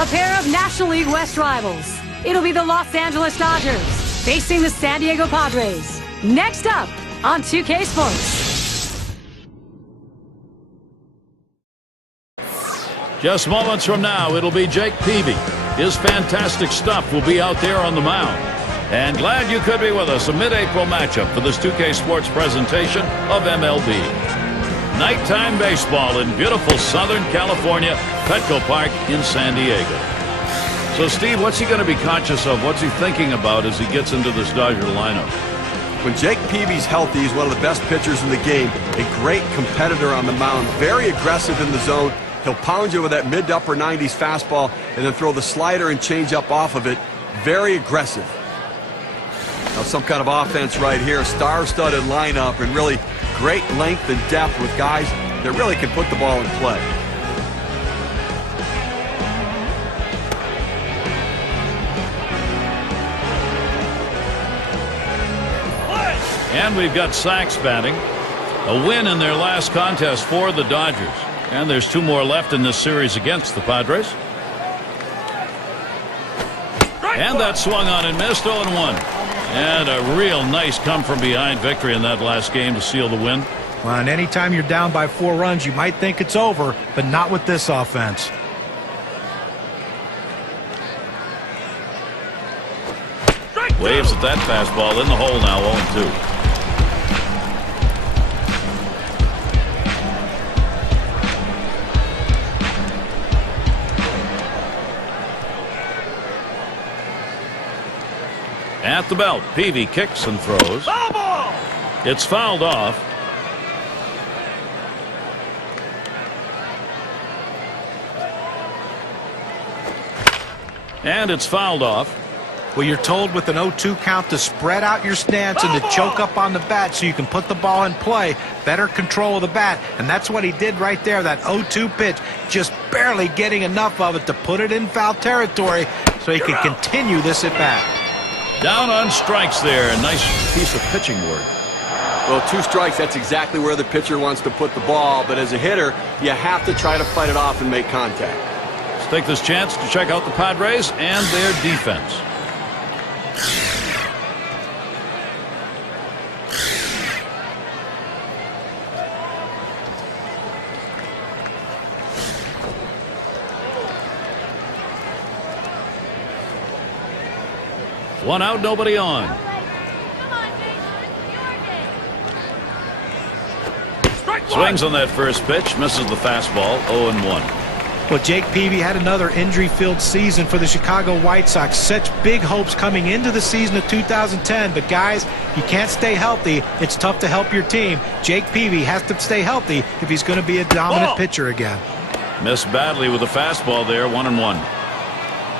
A pair of National League West rivals. It'll be the Los Angeles Dodgers facing the San Diego Padres. Next up on 2K Sports. Just moments from now, it'll be Jake Peavy. His fantastic stuff will be out there on the mound. And glad you could be with us. A mid-April matchup for this 2K Sports presentation of MLB. Nighttime baseball in beautiful Southern California, Petco Park in San Diego. So, Steve, what's he going to be conscious of? What's he thinking about as he gets into this Dodger lineup? When Jake Peavy's healthy, he's one of the best pitchers in the game. A great competitor on the mound. Very aggressive in the zone. He'll pound you with that mid to upper 90s fastball and then throw the slider and change up off of it. Very aggressive. Now some kind of offense right here. Star-studded lineup and really great length and depth with guys that really can put the ball in play. And we've got Sachs batting. A win in their last contest for the Dodgers. And there's two more left in this series against the Padres. And that swung on and missed. 0-1. And a real nice come-from-behind victory in that last game to seal the win. Well, and anytime you're down by 4 runs, you might think it's over, but not with this offense. Waves at that fastball in the hole now. 0-2. At the belt, Peavy kicks and throws. It's fouled off. And it's fouled off. Well, you're told with an 0-2 count to spread out your stance and to choke up on the bat so you can put the ball in play. Better control of the bat. And that's what he did right there. That 0-2 pitch, just barely getting enough of it to put it in foul territory so he can continue this at bat. Down on strikes there. A nice piece of pitching work. Well, 2 strikes, that's exactly where the pitcher wants to put the ball. But as a hitter, you have to try to fight it off and make contact. Let's take this chance to check out the Padres and their defense. One out, nobody on. Swings on that first pitch, misses the fastball. 0-1. Well, Jake Peavy had another injury-filled season for the Chicago White Sox. Such big hopes coming into the season of 2010. But, guys, you can't stay healthy. It's tough to help your team. Jake Peavy has to stay healthy if he's going to be a dominant pitcher again. Missed badly with a fastball there. 1-1.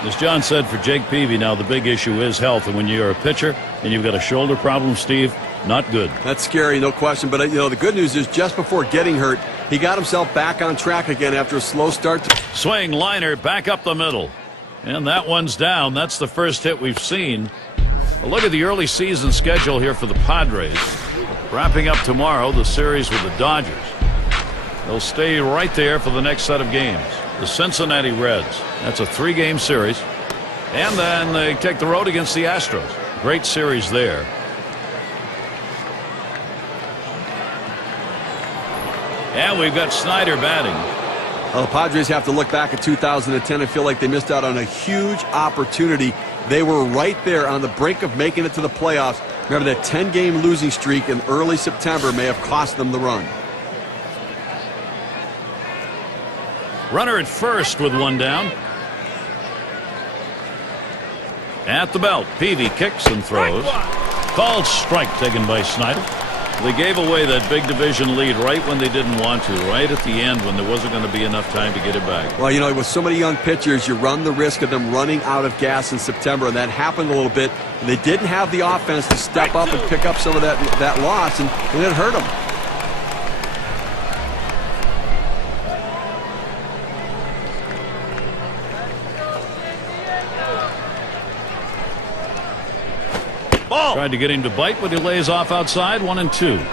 As John said, for Jake Peavy, now the big issue is health. And when you're a pitcher and you've got a shoulder problem, Steve, not good. That's scary, no question. But, you know, the good news is just before getting hurt, he got himself back on track again after a slow start. Swing, liner, back up the middle. And that one's down. That's the first hit we've seen. Well, look at the early season schedule here for the Padres. Wrapping up tomorrow the series with the Dodgers. They'll stay right there for the next set of games. The Cincinnati Reds. That's a 3-game series. And then they take the road against the Astros. Great series there. And we've got Snyder batting. Well, the Padres have to look back at 2010 and feel like they missed out on a huge opportunity. They were right there on the brink of making it to the playoffs. Remember, that 10-game losing streak in early September may have cost them the run. Runner at first with one down. At the belt, Peavy kicks and throws. Called strike taken by Snyder. They gave away that big division lead right when they didn't want to, right at the end when there wasn't going to be enough time to get it back. Well, you know, with so many young pitchers, you run the risk of them running out of gas in September, and that happened a little bit. They didn't have the offense to step up and pick up some of that loss, and it hurt them. Tried to get him to bite, but he lays off outside. 1-2.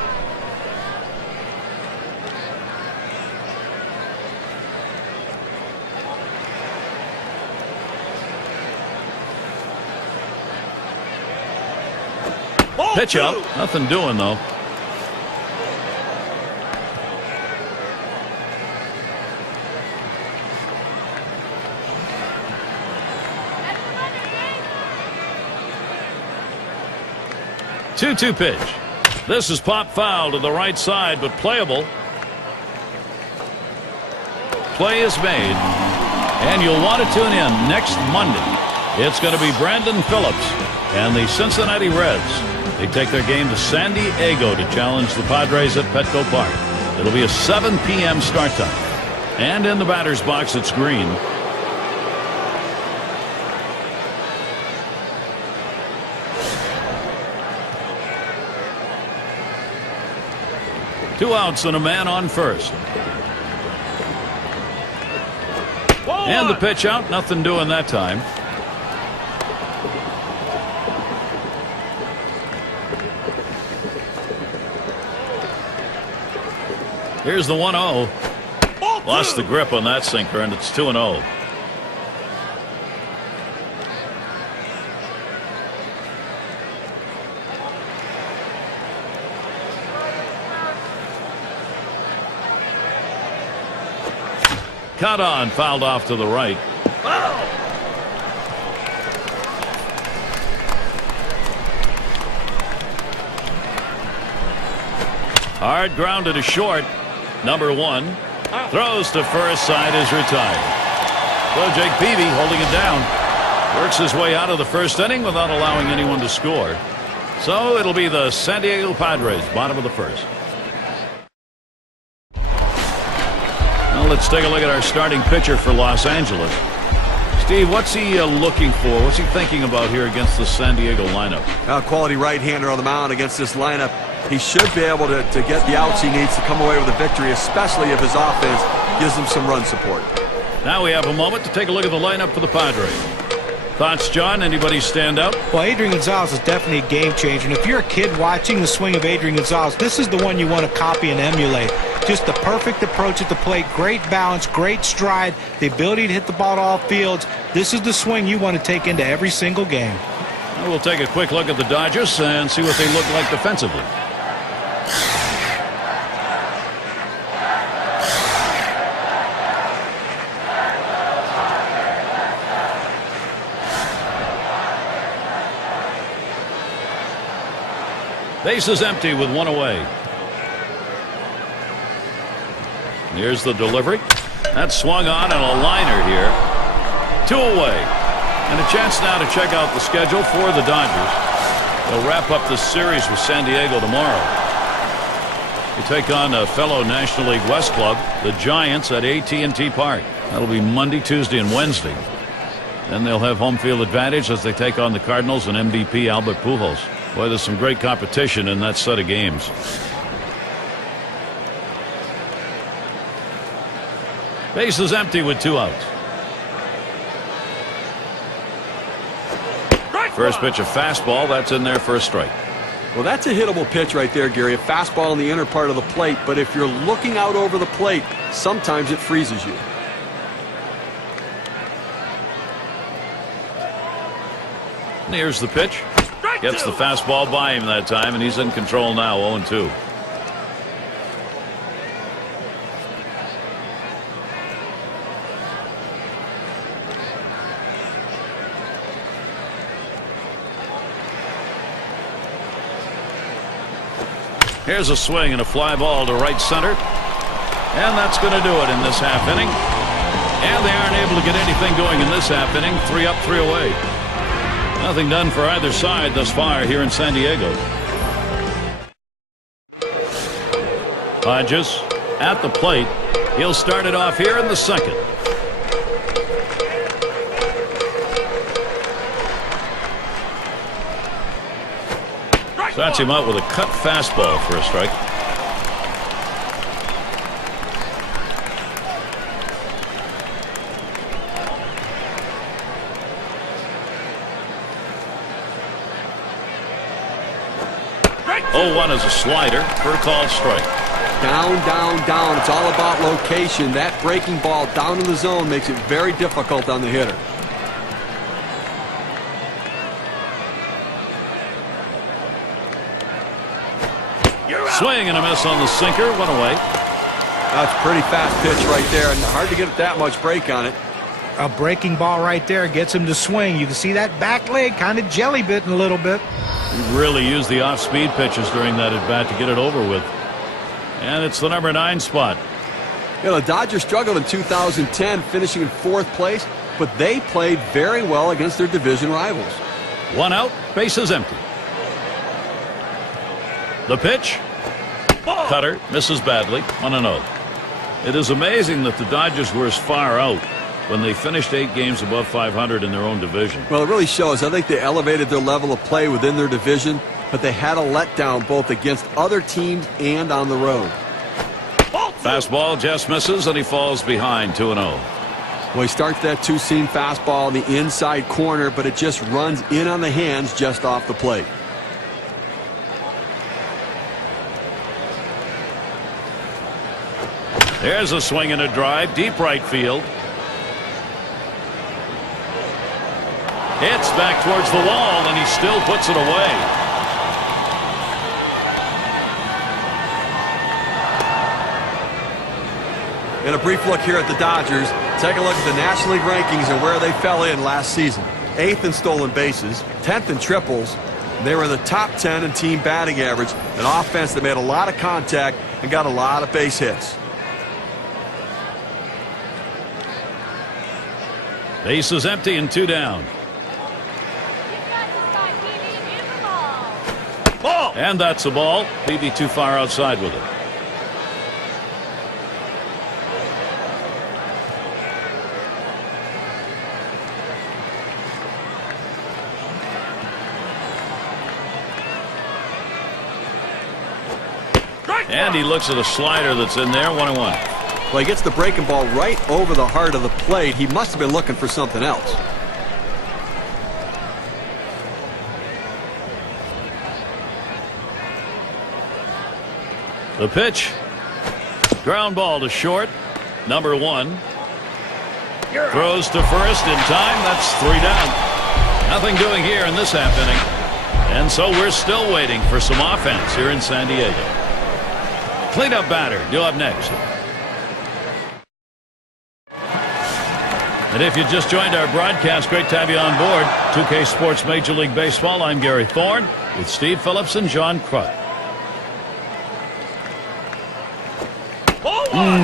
Pitch out. Nothing doing, though. Two-two pitch. This is pop foul to the right side, but playable. Play is made, and you'll want to tune in next Monday. It's going to be Brandon Phillips and the Cincinnati Reds. They take their game to San Diego to challenge the Padres at Petco Park. It'll be a 7 p.m. start time. And in the batter's box, it's Green. Two outs and a man on first. And the pitch out. Nothing doing that time. Here's the 1-0. Lost the grip on that sinker, and it's 2-0. Caught on, fouled off to the right. Hard grounded to short. Number 1 throws to first. Side is retired. So Jake Peavy holding it down. Works his way out of the first inning without allowing anyone to score. So it'll be the San Diego Padres, bottom of the first. Let's take a look at our starting pitcher for Los Angeles. Steve, what's he looking for? What's he thinking about here against the San Diego lineup? Quality right-hander on the mound against this lineup. He should be able to get the outs he needs to come away with a victory, especially if his offense gives him some run support. Now we have a moment to take a look at the lineup for the Padres. Thoughts, John? Anybody stand out? Well, Adrian Gonzalez is definitely a game changer. And if you're a kid watching the swing of Adrian Gonzalez, this is the one you want to copy and emulate. Just the perfect approach at the plate, great balance, great stride, the ability to hit the ball to all fields. This is the swing you want to take into every single game. Well, we'll take a quick look at the Dodgers and see what they look like defensively. Base is empty with one away. Here's the delivery. That's swung on and a liner here. 2 away. And a chance now to check out the schedule for the Dodgers. They'll wrap up this series with San Diego tomorrow. They take on a fellow National League West club, the Giants, at AT&T Park. That'll be Monday, Tuesday, and Wednesday. Then they'll have home field advantage as they take on the Cardinals and MVP Albert Pujols. Boy, there's some great competition in that set of games. Base is empty with 2 outs. First pitch, a fastball. That's in there for a strike. Well, that's a hittable pitch right there, Gary. A fastball in the inner part of the plate. But if you're looking out over the plate, sometimes it freezes you. And here's the pitch. Gets the fastball by him that time, and he's in control now, 0-2. Here's a swing and a fly ball to right center. And that's going to do it in this half inning. And they aren't able to get anything going in this half inning. 3 up, 3 away. Nothing done for either side thus far here in San Diego. Hodges at the plate. He'll start it off here in the second. Starts him out with a cut fastball for a strike. One is a slider for a called strike. Down, down, down. It's all about location. That breaking ball down in the zone makes it very difficult on the hitter. Swing and a miss on the sinker. One away. That's a pretty fast pitch right there, and hard to get that much break on it. A breaking ball right there gets him to swing. You can see that back leg kind of jelly bitten a little bit. He really used the off-speed pitches during that at-bat to get it over with. And it's the number 9 spot. You know, the Dodgers struggled in 2010, finishing in 4th place, but they played very well against their division rivals. 1 out, bases empty. The pitch. Cutter misses badly. 1-0. It is amazing that the Dodgers were as far out when they finished 8 games above 500 in their own division. Well, it really shows. I think they elevated their level of play within their division, but they had a letdown both against other teams and on the road. Fastball just misses, and he falls behind 2-0. Well, he starts that two-seam fastball in the inside corner, but it just runs in on the hands just off the plate. There's a swing and a drive, deep right field. It's back towards the wall, and he still puts it away. And a brief look here at the Dodgers. Take a look at the National League rankings and where they fell in last season. 8th in stolen bases, 10th in triples. They were in the top 10 in team batting average, an offense that made a lot of contact and got a lot of base hits. Base is empty and 2 down. And that's a ball. Peavy too far outside with it. And he looks at a slider that's in there. 1-1. Well, he gets the breaking ball right over the heart of the plate. He must have been looking for something else. The pitch. Ground ball to short. Number 1. Throws to first in time. That's 3 down. Nothing doing here in this half inning. And so we're still waiting for some offense here in San Diego. Cleanup batter due up next. And if you just joined our broadcast, great to have you on board. 2K Sports Major League Baseball. I'm Gary Thorne with Steve Phillips and John Kruk.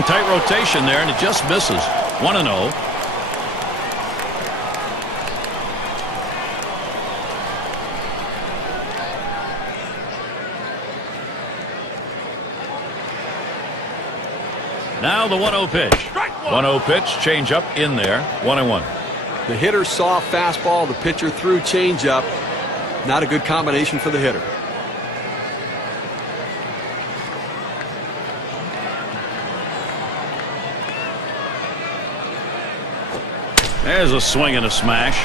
Tight rotation there, and it just misses. 1-0. Now the 1-0 pitch. 1-0 pitch, change up in there. 1-1. The hitter saw fastball, the pitcher threw changeup. Not a good combination for the hitter. There's a swing and a smash.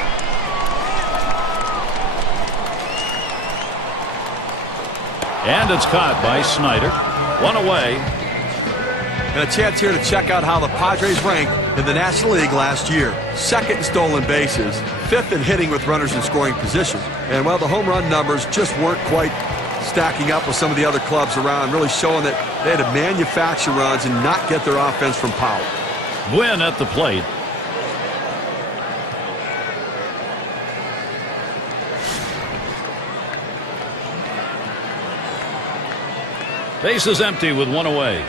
And it's caught by Snyder. 1 away. And a chance here to check out how the Padres ranked in the National League last year. 2nd in stolen bases, 5th in hitting with runners in scoring position. And while the home run numbers just weren't quite stacking up with some of the other clubs around, really showing that they had to manufacture runs and not get their offense from power. Gwynn at the plate. Base is empty with 1 away.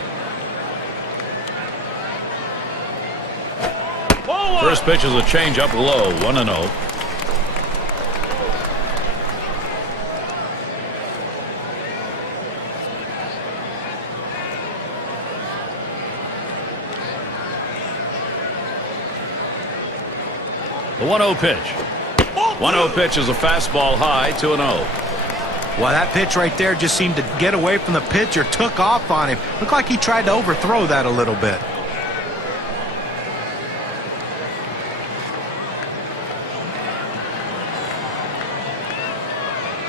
First pitch is a changeup low. 1-0. The 1-0 pitch. 1-0 pitch is a fastball high. 2-0. Well, that pitch right there just seemed to get away from the pitcher, took off on him. Looked like he tried to overthrow that a little bit.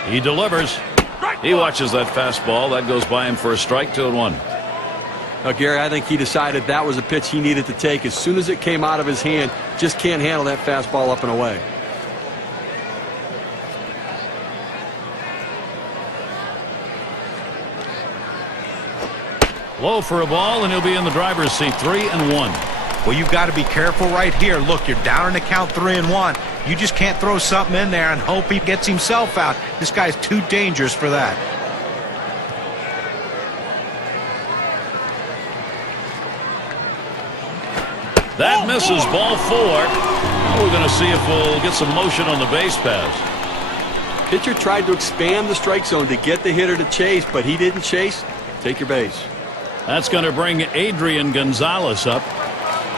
He delivers. He watches that fastball. That goes by him for a strike. 2-1. Now, Gary, I think he decided that was a pitch he needed to take as soon as it came out of his hand. Just can't handle that fastball up and away. Low for a ball, and he'll be in the driver's seat. 3-1. Well, you've got to be careful right here. Look, you're down in the count 3-1. You just can't throw something in there and hope he gets himself out. This guy's too dangerous for that. That misses. Ball 4. Now we're going to see if we'll get some motion on the base pass. Pitcher tried to expand the strike zone to get the hitter to chase, but he didn't chase. Take your base. That's going to bring Adrian Gonzalez up.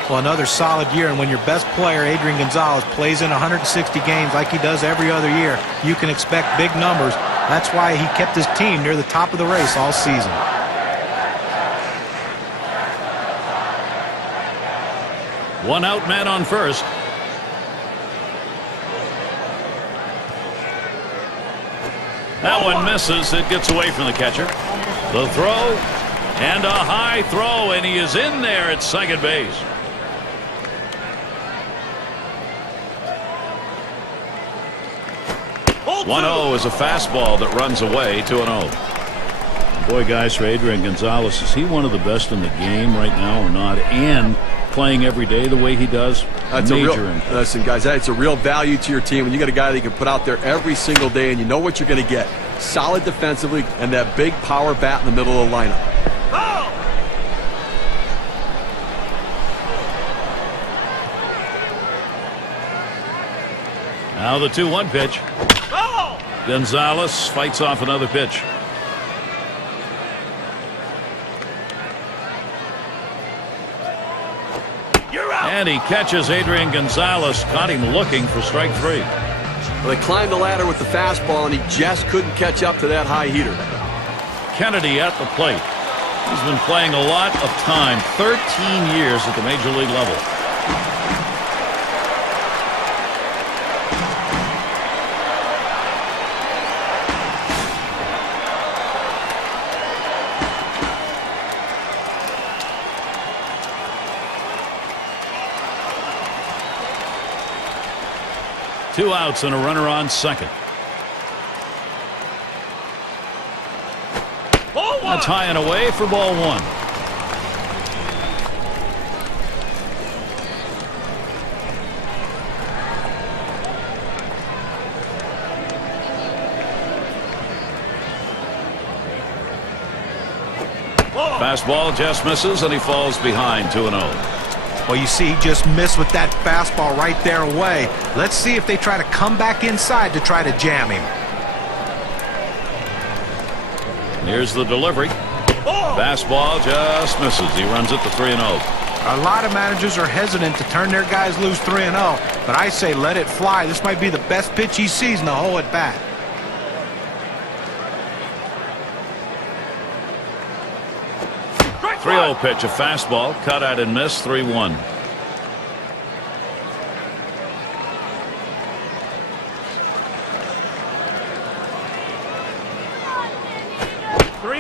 Well, another solid year, and when your best player, Adrian Gonzalez, plays in 160 games like he does every other year, you can expect big numbers. That's why he kept his team near the top of the race all season. One out, man on first. That one misses. It gets away from the catcher. The throw, and a high throw, and he is in there at second base. Oh, 1-0 is a fastball that runs away. 2-0. Boy, guys, for Adrian Gonzalez, is he one of the best in the game right now or not? And playing every day the way he does, that's major impact. Listen, guys, that's a real value to your team. When you got a guy that you can put out there every single day and you know what you're going to get. Solid defensively and that big power bat in the middle of the lineup. Oh! Now the 2-1 pitch. Oh! Gonzalez fights off another pitch. And he catches Adrian Gonzalez, caught him looking for strike 3. Well, they climbed the ladder with the fastball, and he just couldn't catch up to that high heater. Kennedy at the plate. He's been playing a lot of time, 13 years at the major league level. Two outs and a runner on second. That's high and away for ball 1. Fastball just misses, and he falls behind. 2-0. Well, you see, he just missed with that fastball right there away. Let's see if they try to come back inside to try to jam him. Here's the delivery. Fastball just misses. He runs it to 3-0. A lot of managers are hesitant to turn their guys loose 3-0, but I say let it fly. This might be the best pitch he sees in the whole at bat. .30 pitch, a fastball, cut out and missed. 3-1.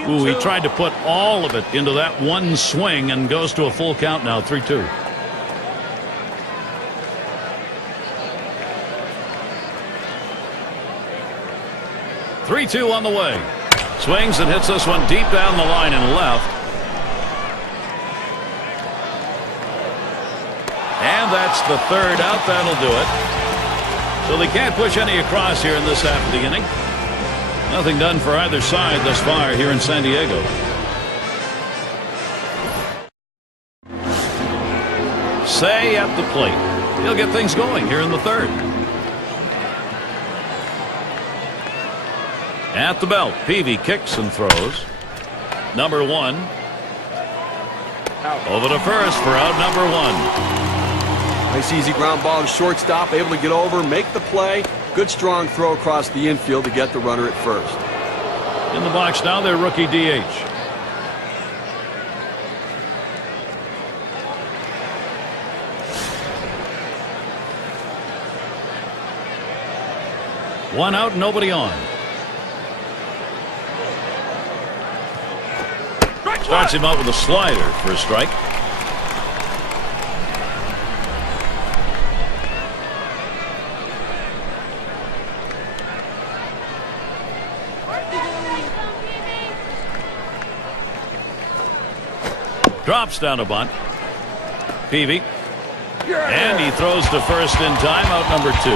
Ooh, he tried to put all of it into that one swing and goes to a full count now. 3-2. On the way. Swings and hits this one deep down the line and left. And that's the third out. That'll do it. So they can't push any across here in this half of the inning. Nothing done for either side thus far here in San Diego. Say at the plate. He'll get things going here in the third. At the belt, Peavy kicks and throws. Number 1. Over to first for out number 1. Nice easy ground ball to shortstop, able to get over, make the play. Good strong throw across the infield to get the runner at first. In the box now, their rookie DH. One out, nobody on. Starts him out with a slider for a strike. Drops down a bunt. Peavy. And he throws to first in time, out number 2.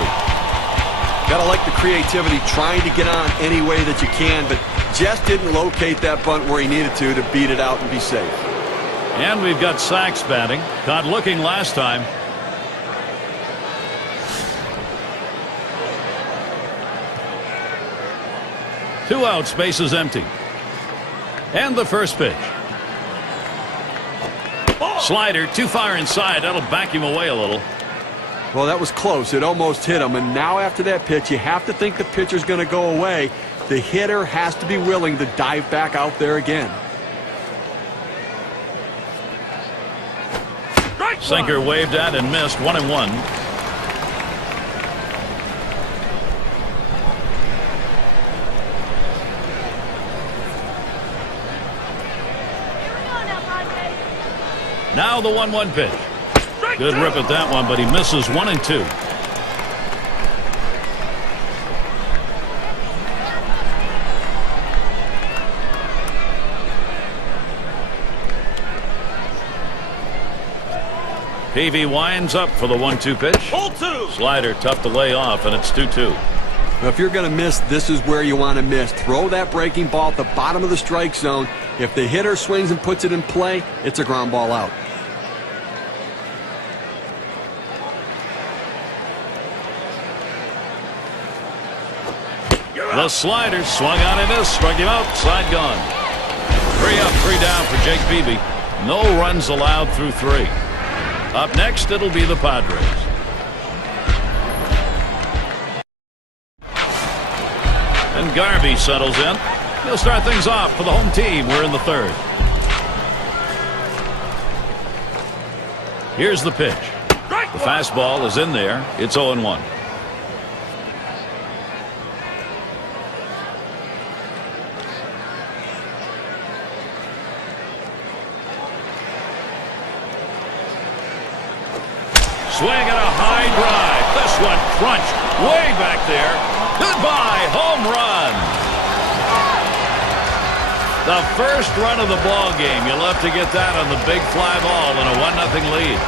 Gotta like the creativity, trying to get on any way that you can, but just didn't locate that bunt where he needed to beat it out and be safe. And we've got Sachs batting. Caught looking last time. Two outs, bases empty. And the first pitch. Slider too far inside. That'll back him away a little. Well, that was close. It almost hit him. And now after that pitch, you have to think the pitcher's going to go away. The hitter has to be willing to dive back out there again. Sinker waved at and missed. 1-1. Now the 1-1 pitch. Good rip at that one, but he misses 1-2. Peavy winds up for the 1-2 pitch. Slider tough to lay off, and it's 2-2. Now, if you're going to miss, this is where you want to miss. Throw that breaking ball at the bottom of the strike zone. If the hitter swings and puts it in play, it's a ground ball out. The slider swung on and missed. Struck him out. Side gone. 3 up, 3 down for Jake Peavy. No runs allowed through 3. Up next, it'll be the Padres. And Garvey settles in. He'll start things off for the home team. We're in the 3rd. Here's the pitch. The fastball is in there. It's 0-1. Swing and a high drive. This one crunched way back there. Goodbye, home run. The first run of the ball game. You'll have to get that on the big fly ball in a 1-0 lead.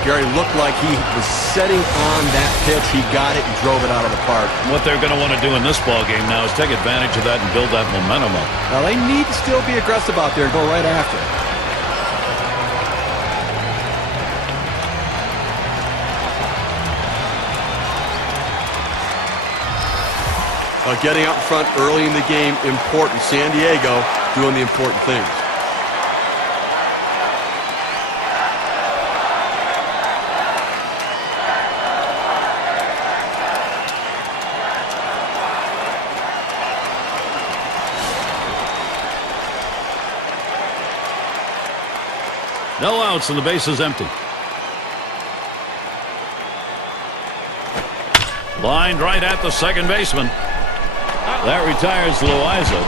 Gary looked like he was setting on that pitch. He got it and drove it out of the park. What they're going to want to do in this ball game now is take advantage of that and build that momentum up. Now they need to still be aggressive out there and go right after it. Getting out in front early in the game, important. San Diego doing the important things. No outs and the base is empty. Lined right at the second baseman. That retires Loaiza.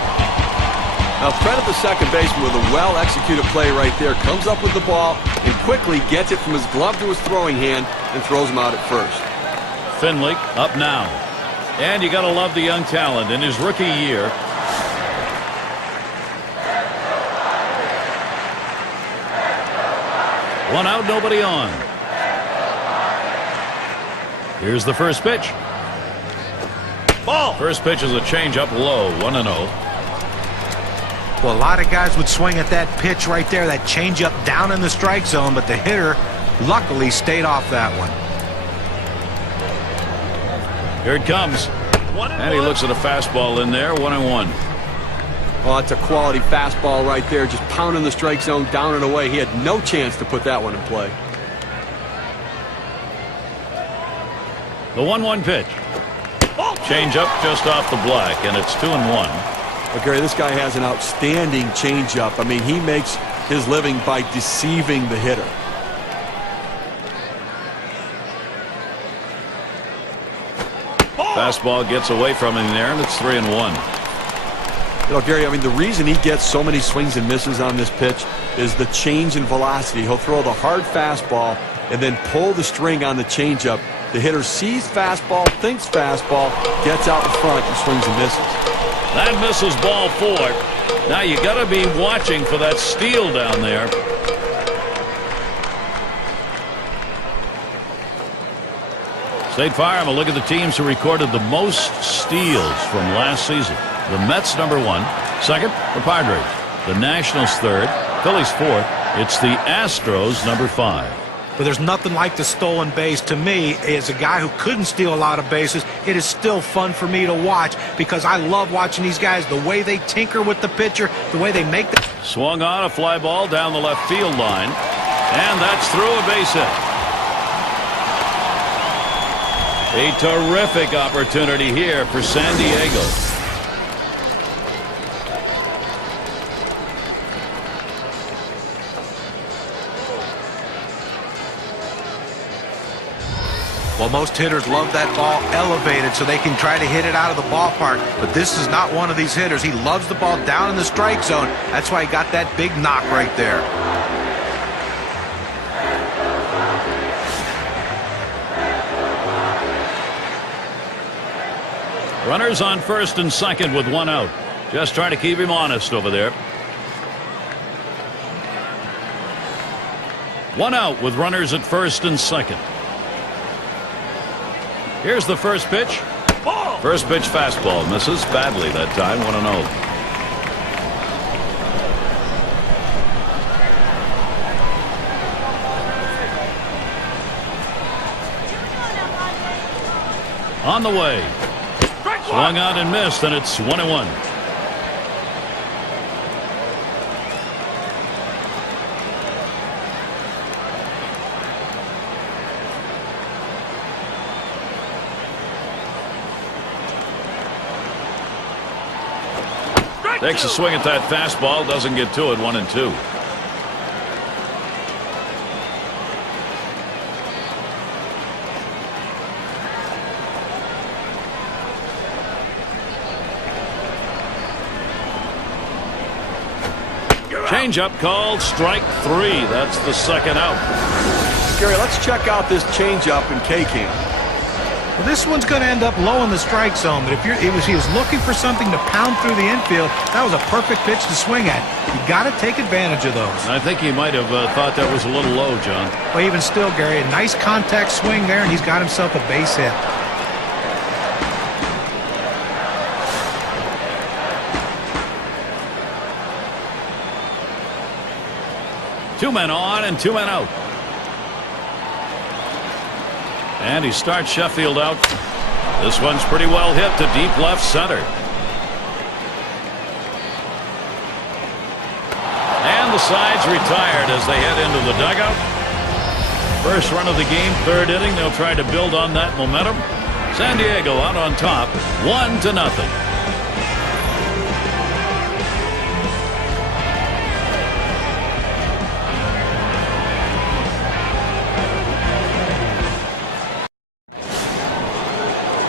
Now credit the second baseman with a well-executed play right there. Comes up with the ball and quickly gets it from his glove to his throwing hand and throws him out at first. Finley up now. And you got to love the young talent in his rookie year. One out, nobody on. Here's the first pitch. Ball. First pitch is a changeup low, 1-0. Well, a lot of guys would swing at that pitch right there, that changeup down in the strike zone, but the hitter luckily stayed off that one. Here it comes. And he looks at a fastball in there, 1-1. Well, it's a quality fastball right there, just pounding the strike zone down and away. He had no chance to put that one in play. The 1-1 pitch. Change up just off the black, and it's 2-1. Well, Gary, this guy has an outstanding changeup. I mean, he makes his living by deceiving the hitter. Fastball gets away from him there, and it's 3-1. You know, Gary, I mean, the reason he gets so many swings and misses on this pitch is the change in velocity. He'll throw the hard fastball and then pull the string on the changeup. The hitter sees fastball, thinks fastball, gets out in front, and swings and misses. That misses ball 4. Now you got to be watching for that steal down there. State Farm, a look at the teams who recorded the most steals from last season. The Mets, number 1. Second, the Padres. The Nationals, 3rd. Phillies, 4th. It's the Astros, number 5. But there's nothing like the stolen base. To me, as a guy who couldn't steal a lot of bases, it is still fun for me to watch because I love watching these guys, the way they tinker with the pitcher, the way they make the... Swung on a fly ball down the left field line, and that's through a base hit. A terrific opportunity here for San Diego. Well, most hitters love that ball elevated so they can try to hit it out of the ballpark. But this is not one of these hitters. He loves the ball down in the strike zone. That's why he got that big knock right there. Runners on first and second with 1 out. Just trying to keep him honest over there. 1 out with runners at first and second. Here's the first pitch. First pitch fastball. Misses badly that time. 1-0. On the way. Swung out and missed, and it's 1-1. Takes a swing at that fastball, doesn't get to it. 1-2. Changeup called strike 3. That's the second out. Gary, let's check out this changeup in K-Cam. Well, this one's going to end up low in the strike zone, but if he was looking for something to pound through the infield, that was a perfect pitch to swing at. You got to take advantage of those. I think he might have thought that was a little low, John. Well, even still, Gary, a nice contact swing there, and he's got himself a base hit. Two men on and 2 men out. And he starts Sheffield out. This one's pretty well hit to deep left center. And the side's retired as they head into the dugout. First run of the game, 3rd inning. They'll try to build on that momentum. San Diego out on top, 1-0.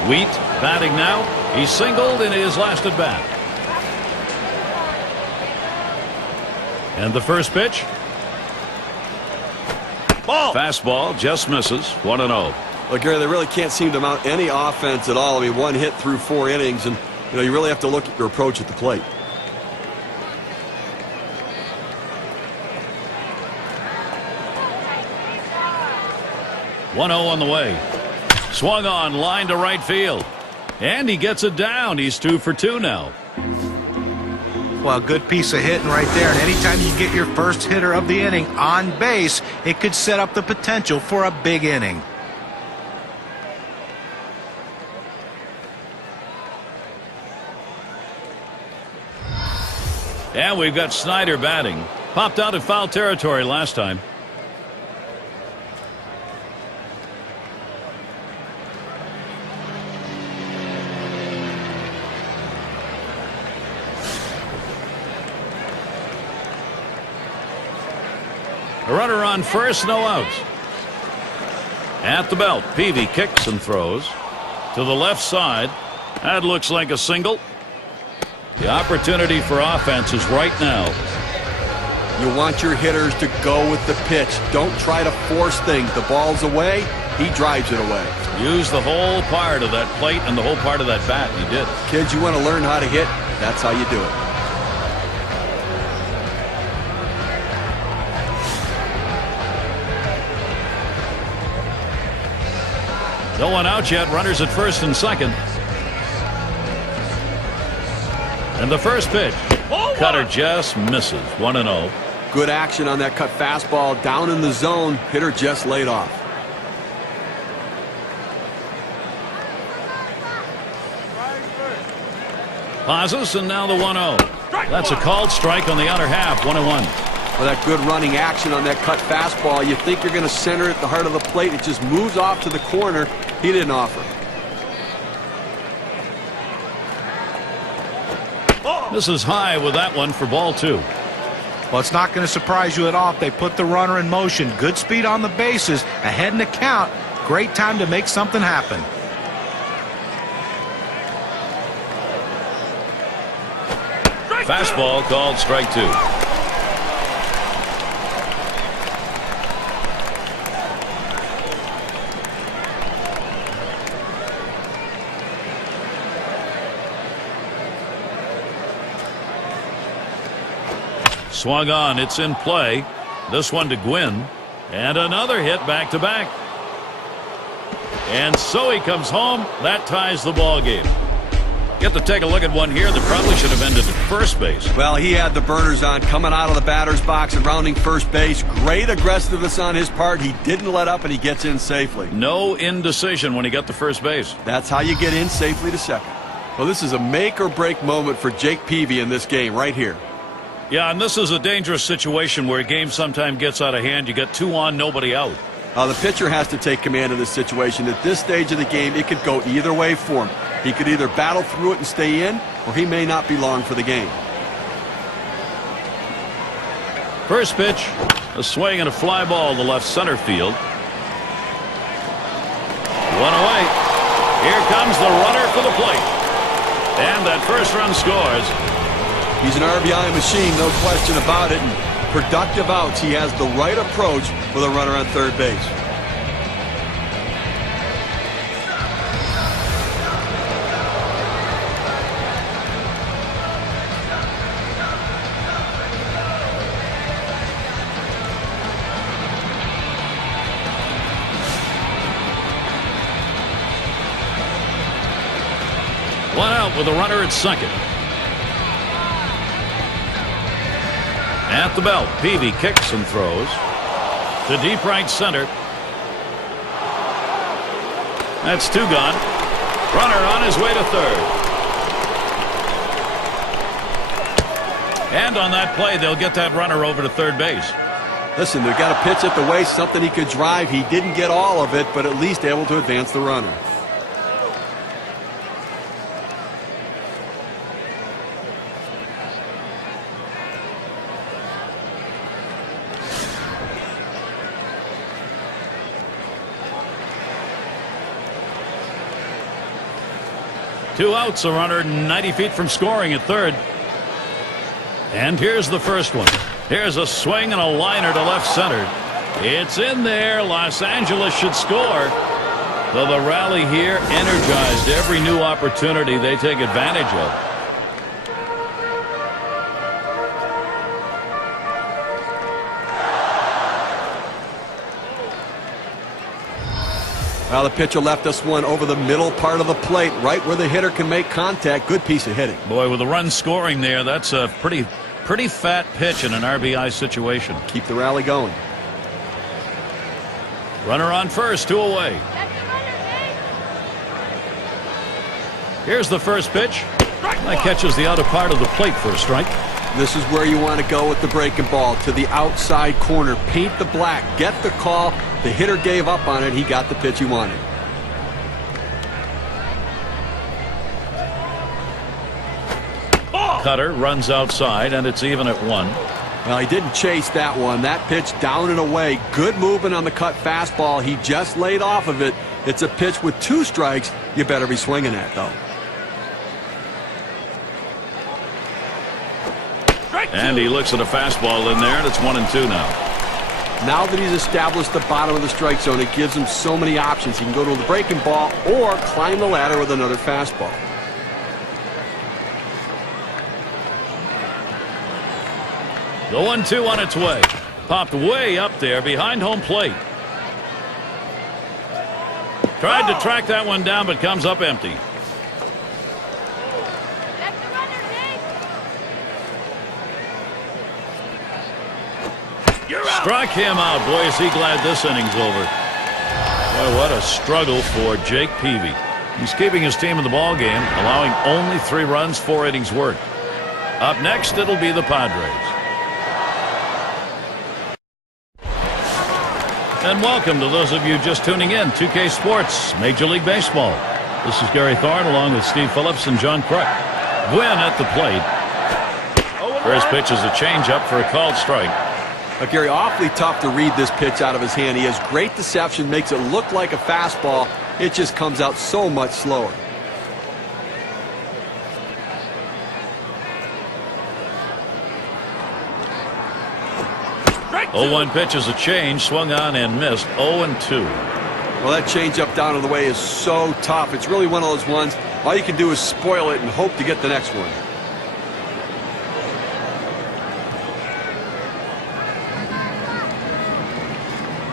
Wheat batting now. He singled in his last at bat. And the first pitch. Ball. Fastball just misses. 1-0. Well, Gary, they really can't seem to mount any offense at all. I mean, 1 hit through 4 innings, and you really have to look at your approach at the plate. On the way. Swung on, line to right field. And he gets it down. He's 2 for 2 now. Well, good piece of hitting right there. And anytime you get your first hitter of the inning on base, it could set up the potential for a big inning. And we've got Snyder batting. Popped out in foul territory last time. A runner on first, no outs. At the belt, Peavy kicks and throws to the left side. That looks like a single. The opportunity for offense is right now. You want your hitters to go with the pitch. Don't try to force things. The ball's away, he drives it away. Use the whole part of that plate and the whole part of that bat. He did. Kids, you want to learn how to hit? That's how you do it. No one out yet. Runners at first and second. And the first pitch. Cutter just misses. 1-0. Good action on that cut fastball down in the zone. Hitter just laid off. Pauses, and now the 1-0. That's a called strike on the outer half. 1-1. For that good running action on that cut fastball, you think you're going to center it at the heart of the plate. It just moves off to the corner. He didn't offer. This is high with that one for ball 2. Well, it's not going to surprise you at all if they put the runner in motion. Good speed on the bases, ahead in the count. Great time to make something happen. Fastball called strike 2. Swung on. It's in play. This one to Gwynn. And another hit back to back. And so he comes home. That ties the ball game. Get to take a look at one here that probably should have ended at first base. Well, he had the burners on coming out of the batter's box and rounding first base. Great aggressiveness on his part. He didn't let up, and he gets in safely. No indecision when he got to first base. That's how you get in safely to second. Well, this is a make-or-break moment for Jake Peavy in this game right here. Yeah, and this is a dangerous situation where a game sometimes gets out of hand. You got 2 on, nobody out. The pitcher has to take command of this situation. At this stage of the game, it could go either way for him. He could either battle through it and stay in, or he may not be long for the game. First pitch, a swing and a fly ball to left center field. 1 away. Here comes the runner for the plate. And that first run scores. He's an RBI machine, no question about it. And productive outs. He has the right approach with a runner on third base. One out with a runner at second. At the belt, Peavy kicks and throws to deep right center. That's 2 gone. Runner on his way to third. And on that play, they'll get that runner over to third base. Listen, they've got a pitch at the waist, something he could drive. He didn't get all of it, but at least able to advance the runner. Two outs, a runner 90 feet from scoring at third. And here's the first one. Here's a swing and a liner to left center. It's in there. Los Angeles should score. So the rally here energized. Every new opportunity they take advantage of. Well, the pitcher left us one over the middle part of the plate, right where the hitter can make contact. Good piece of hitting. Boy, with the run scoring there, that's a pretty fat pitch in an RBI situation. Keep the rally going. Runner on first, 2 away. Here's the first pitch. That catches the outer part of the plate for a strike. This is where you want to go with the breaking ball, to the outside corner. Paint the black. Get the call. The hitter gave up on it. He got the pitch he wanted. Cutter runs outside, and it's even at 1. Well, he didn't chase that one. That pitch down and away. Good movement on the cut fastball. He just laid off of it. It's a pitch with 2 strikes. You better be swinging at, though. And he looks at a fastball in there, and it's 1-2 now. Now that he's established the bottom of the strike zone, it gives him so many options. He can go to the breaking ball or climb the ladder with another fastball. The 1-2 on its way. Popped way up there behind home plate. Tried to track that one down, but comes up empty. Struck him out. Boy, is he glad this inning's over. Boy, what a struggle for Jake Peavy. He's keeping his team in the ball game, allowing only 3 runs, 4 innings worked. Up next, it'll be the Padres. And welcome to those of you just tuning in. 2K Sports, Major League Baseball. This is Gary Thorne along with Steve Phillips and John Crook. Gwynn at the plate. First pitch is a changeup for a called strike. Gary, awfully tough to read this pitch out of his hand. He has great deception, makes it look like a fastball. It just comes out so much slower. Strike 0-1 pitch is a change, swung on and missed. 0-2. Well, that changeup down and away is so tough. It's really one of those ones, all you can do is spoil it and hope to get the next one.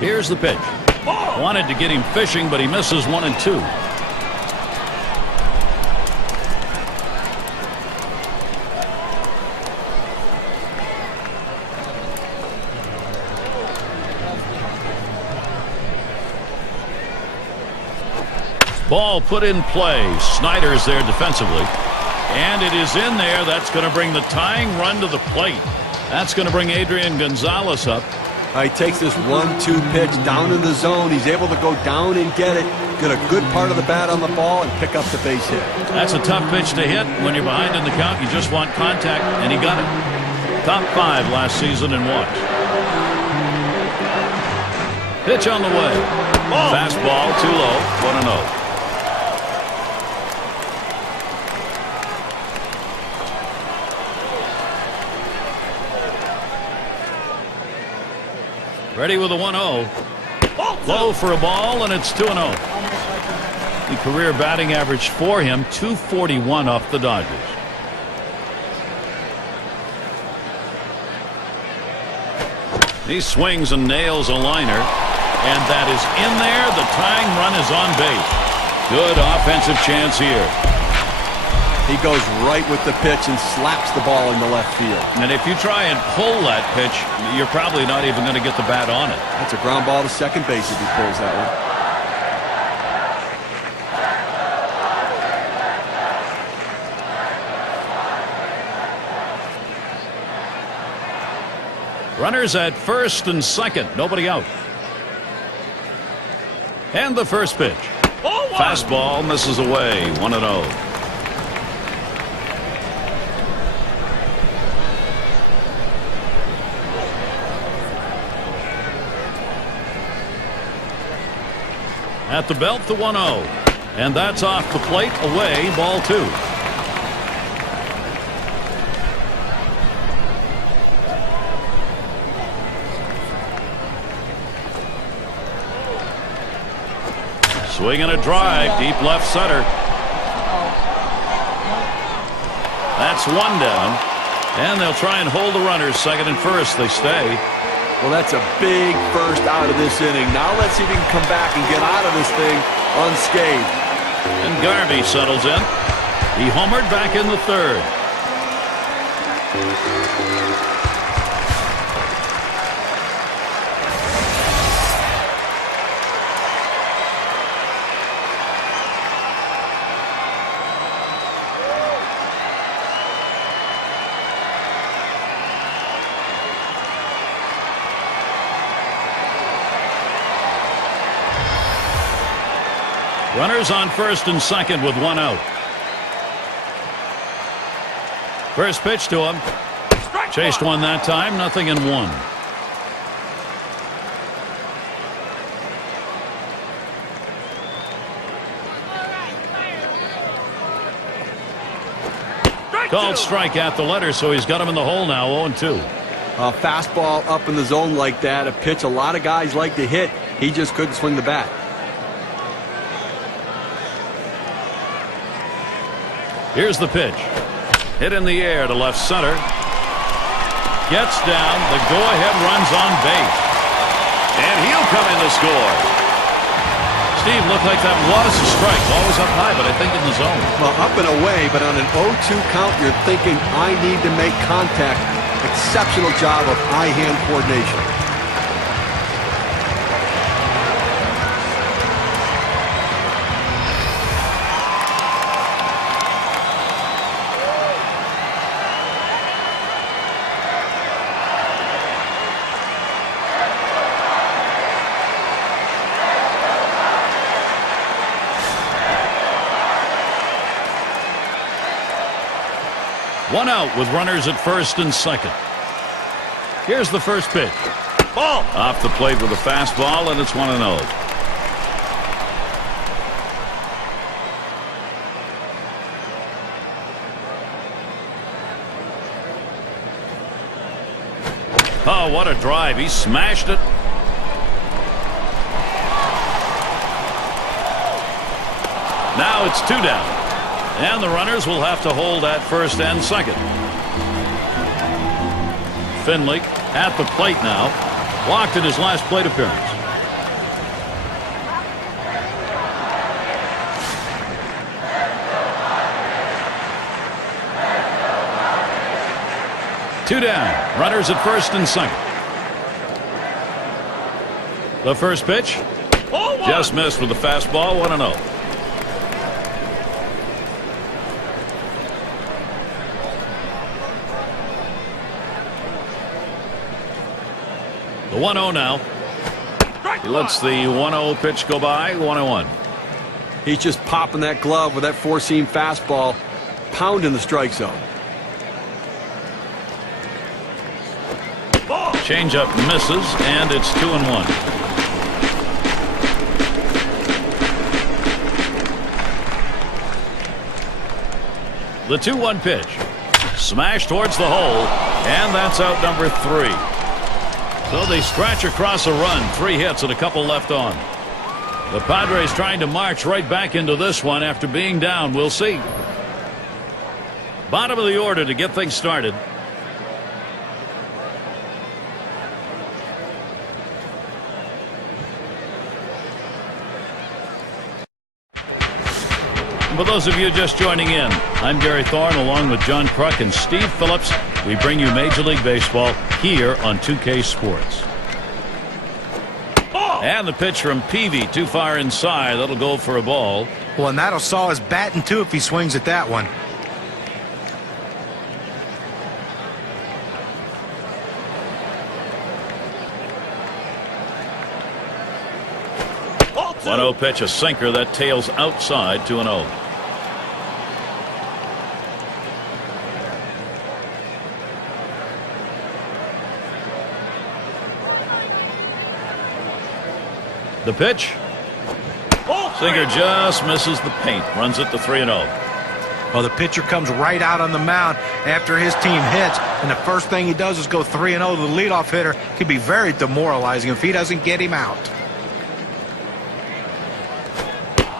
Here's the pitch. Wanted to get him fishing, but he misses 1-2. Ball put in play. Snyder's there defensively. And it is in there. That's going to bring the tying run to the plate. That's going to bring Adrian Gonzalez up. He takes this 1-2 pitch down in the zone. He's able to go down and get it, get a good part of the bat on the ball, and pick up the base hit. That's a tough pitch to hit. When you're behind in the count, you just want contact, and he got it. Top 5 last season in walks. Pitch on the way. Fastball too low. 1-0. Ready with a 1-0. Low for a ball, and it's 2-0. The career batting average for him, 241 off the Dodgers. He swings and nails a liner, and that is in there. The tying run is on base. Good offensive chance here. He goes right with the pitch and slaps the ball into left field. And if you try and pull that pitch, you're probably not even going to get the bat on it. That's a ground ball to second base if he pulls that one. Runners at first and second. Nobody out. And the first pitch. Fastball misses away. 1-0. At the belt, the 1-0. And that's off the plate, away, ball 2. Swing and a drive, deep left center. That's 1 down. And they'll try and hold the runners second and first. They stay. Well, that's a big first out of this inning. Now let's see if he can come back and get out of this thing unscathed. And Garvey settles in. He homered back in the 3rd. Runners on first and second with 1 out. First pitch to him. Chased one that time, 0-1. Called strike at the letter, so he's got him in the hole now, 0-2. A fastball up in the zone like that, a pitch a lot of guys like to hit. He just couldn't swing the bat. Here's the pitch. Hit in the air to left center. Gets down. The go-ahead run's on base. And he'll come in to score. Steve, looked like that was a strike. Always up high, but I think in the zone. Well, up and away, but on an 0-2 count, you're thinking, I need to make contact. Exceptional job of eye-hand coordination. One out with runners at first and second. Here's the first pitch. Ball. Off the plate with a fastball, and it's 1-0. Oh, what a drive. He smashed it. Now it's 2 down. And the runners will have to hold at first and second. Finley at the plate now. Walked in his last plate appearance. Two down. Runners at first and second. The first pitch. Just missed with the fastball. 1-0. The 1-0 now. He lets the 1-0 pitch go by. 1-1. He's just popping that glove with that four-seam fastball, pounding the strike zone. Changeup misses, and it's 2-1. The 2-1 pitch. Smash towards the hole, and that's out number 3. So they scratch across a run. 3 hits and a couple left on. The Padres trying to march right back into this one after being down. We'll see. Bottom of the order to get things started. For those of you just joining in, I'm Gary Thorne along with John Kruk and Steve Phillips. We bring you Major League Baseball here on 2K Sports. And the pitch from Peavy too far inside. That'll go for a ball. Well, and that'll saw his batting too if he swings at that one. Ball 1-0 pitch, a sinker that tails outside. 2-0. The pitch. Sinker just misses the paint. Runs it to 3-0. Well, the pitcher comes right out on the mound after his team hits, and the first thing he does is go 3-0 to the leadoff hitter. Can be very demoralizing if he doesn't get him out.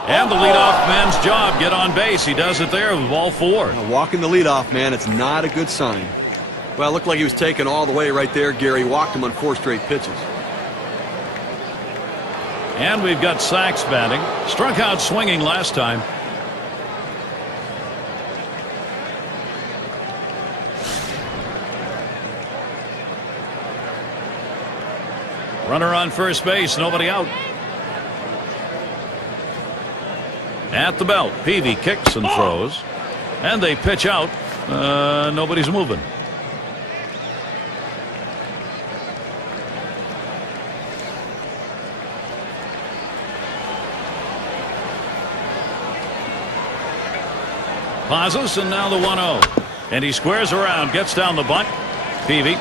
And the leadoff man's job, get on base. He does it there with ball 4. Walking the leadoff man, it's not a good sign. Well, it looked like he was taken all the way right there, Gary. Walked him on 4 straight pitches. And we've got Sachs batting. Struck out swinging last time. Runner on first base, nobody out. At the belt, Peavy kicks and throws. And they pitch out. Nobody's moving. Pauses, and now the 1-0. And he squares around, gets down the bunt. Peavy.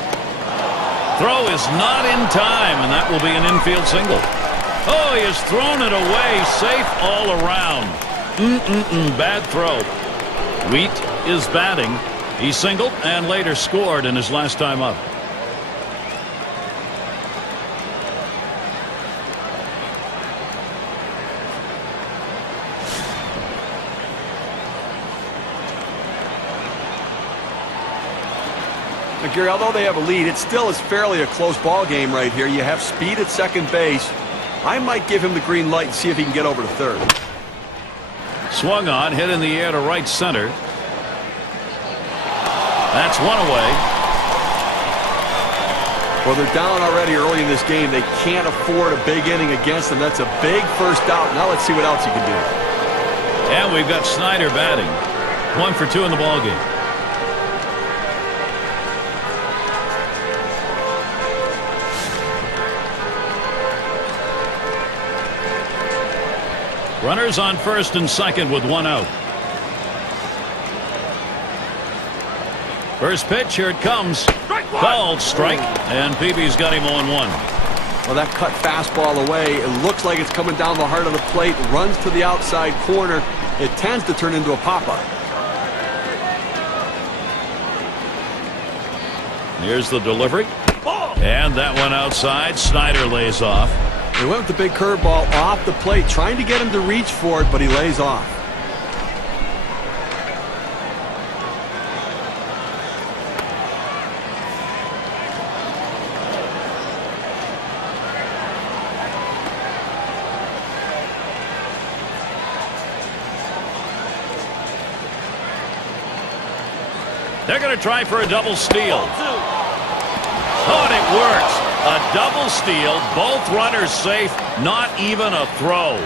Throw is not in time, and that will be an infield single. Oh, he has thrown it away. Safe all around. Bad throw. Wheat is batting. He singled and later scored in his last time up. Now, Gary, although they have a lead, it still is fairly a close ball game right here. You have speed at second base. I might give him the green light and see if he can get over to third. Swung on, hit in the air to right center. That's one away. Well, they're down already early in this game. They can't afford a big inning against them. That's a big first out. Now let's see what else he can do. And we've got Snyder batting. 1 for 2 in the ballgame. Runners on first and second with 1 out. First pitch, here it comes. Called strike, and Peavy's got him 0-1. Well, that cut fastball away. It looks like it's coming down the heart of the plate. Runs to the outside corner. It tends to turn into a pop-up. Here's the delivery. And that one outside. Snyder lays off. They went with the big curveball off the plate, trying to get him to reach for it, but he lays off. They're going to try for a double steal. Oh, and it works. A double steal. Both runners safe. Not even a throw.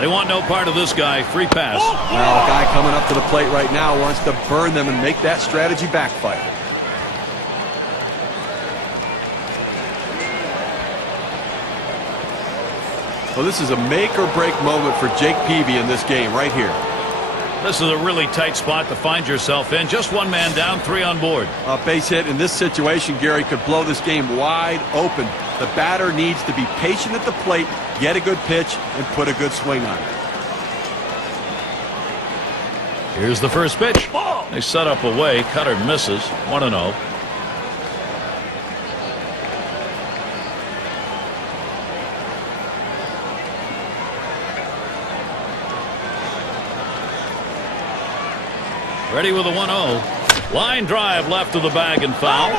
They want no part of this guy. Free pass. Well, a guy coming up to the plate right now wants to burn them and make that strategy backfire. Well, this is a make-or-break moment for Jake Peavy in this game right here. This is a really tight spot to find yourself in. Just one man down, 3 on board. A base hit in this situation, Gary, could blow this game wide open. The batter needs to be patient at the plate, get a good pitch, and put a good swing on it. Here's the first pitch. They set up away. Cutter misses. 1-0. Ready with a 1-0. Line drive left of the bag and foul.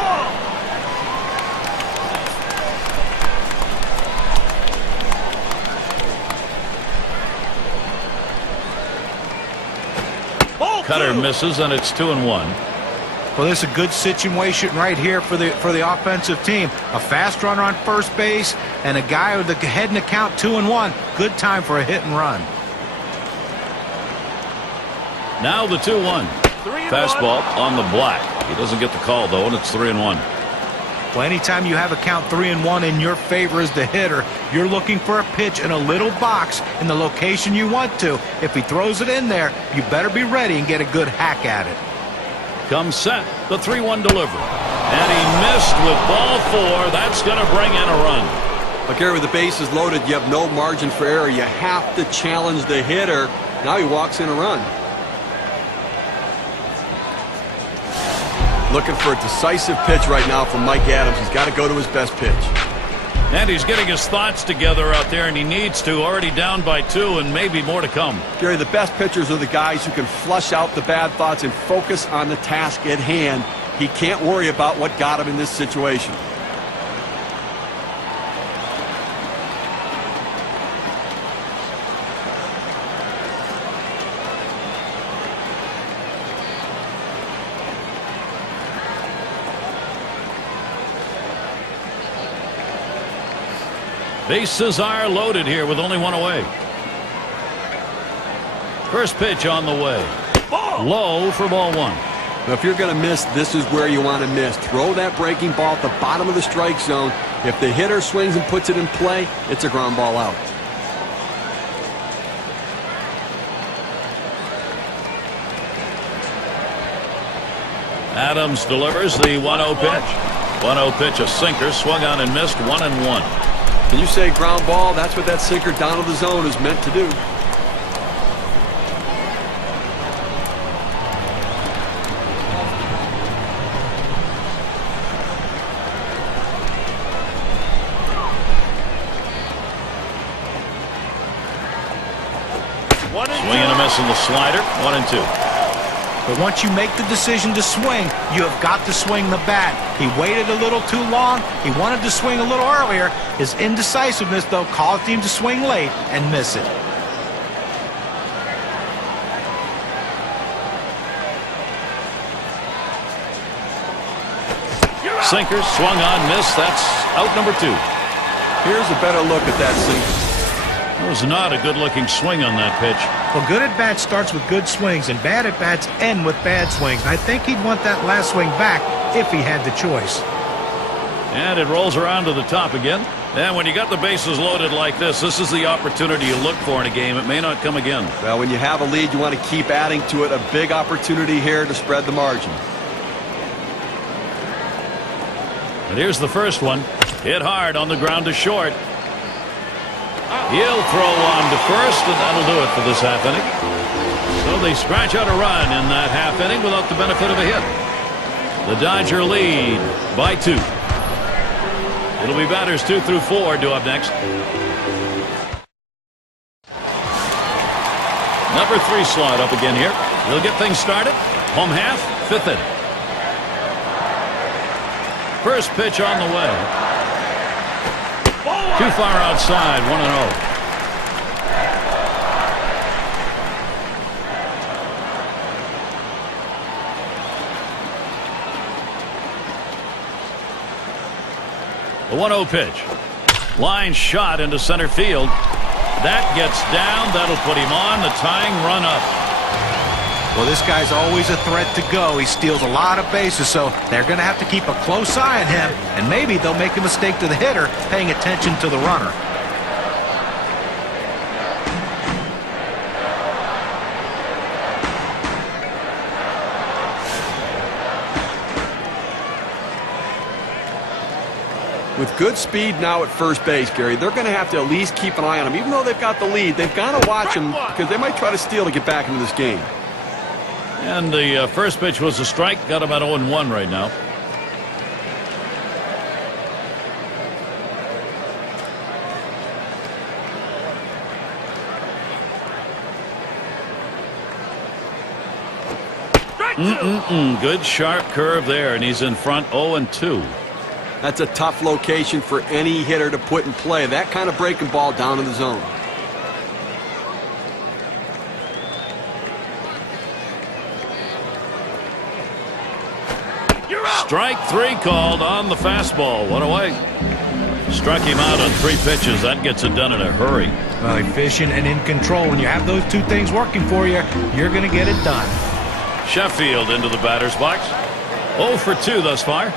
Cutter misses, and it's 2-1. Well, this is a good situation right here for the offensive team. A fast runner on first base and a guy with the head in the count 2-1. Good time for a hit and run. Now the 2-1. Fastball on the black. He doesn't get the call, though, and it's 3-1. Well, anytime you have a count 3-1 in your favor as the hitter, you're looking for a pitch in a little box in the location you want to. If he throws it in there, you better be ready and get a good hack at it. Comes set, the 3-1 delivery. And he missed with ball 4. That's going to bring in a run. But Gary, with the bases loaded, you have no margin for error. You have to challenge the hitter. Now he walks in a run. Looking for a decisive pitch right now from Mike Adams. He's got to go to his best pitch. And he's getting his thoughts together out there, and he needs to. Already down by 2, and maybe more to come. Gary, the best pitchers are the guys who can flush out the bad thoughts and focus on the task at hand. He can't worry about what got him in this situation. Bases are loaded here with only 1 away. First pitch on the way. Low for ball one. Now, if you're going to miss, this is where you want to miss. Throw that breaking ball at the bottom of the strike zone. If the hitter swings and puts it in play, it's a ground ball out. Adams delivers the 1-0 pitch. 1-0 pitch, a sinker, swung on and missed, 1-1. Can you say ground ball? That's what that sinker down to the zone is meant to do. Swing and a miss in the slider, 1-2. But once you make the decision to swing, you have got to swing the bat. He waited a little too long. He wanted to swing a little earlier. His indecisiveness, though, caused him to swing late and miss it. Sinker, swung on, missed. That's out number 2. Here's a better look at that sinker. It was not a good-looking swing on that pitch. Well, good at bat starts with good swings, and bad at bats end with bad swings. I think he'd want that last swing back if he had the choice. And it rolls around to the top again. And when you got the bases loaded like this is the opportunity you look for in a game. It may not come again. Well, when you have a lead, you want to keep adding to it. A big opportunity here to spread the margin. And here's the first one. Hit hard on the ground to short. He'll throw on to first, and that'll do it for this half inning. So they scratch out a run in that half inning without the benefit of a hit. The Dodger lead by 2. It'll be batters 2 through 4 due up next. Number 3 slot up again here. He'll get things started. Home half, 5th inning. First pitch on the way. Too far outside, 1-0. The 1-0 pitch. Line shot into center field. That gets down. That'll put him on the tying run up. Well, this guy's always a threat to go. He steals a lot of bases, so they're going to have to keep a close eye on him, and maybe they'll make a mistake to the hitter paying attention to the runner. With good speed now at first base, Gary, they're going to have to at least keep an eye on him. Even though they've got the lead, they've got to watch him because they might try to steal to get back into this game. And the first pitch was a strike. Got him at 0-1 right now. Good sharp curve there, and he's in front 0-2. That's a tough location for any hitter to put in play. That kind of breaking ball down in the zone. Strike 3 called on the fastball. 1 away. Struck him out on 3 pitches. That gets it done in a hurry. Well, efficient and in control. When you have those 2 things working for you, you're going to get it done. Sheffield into the batter's box. 0 for 2 thus far.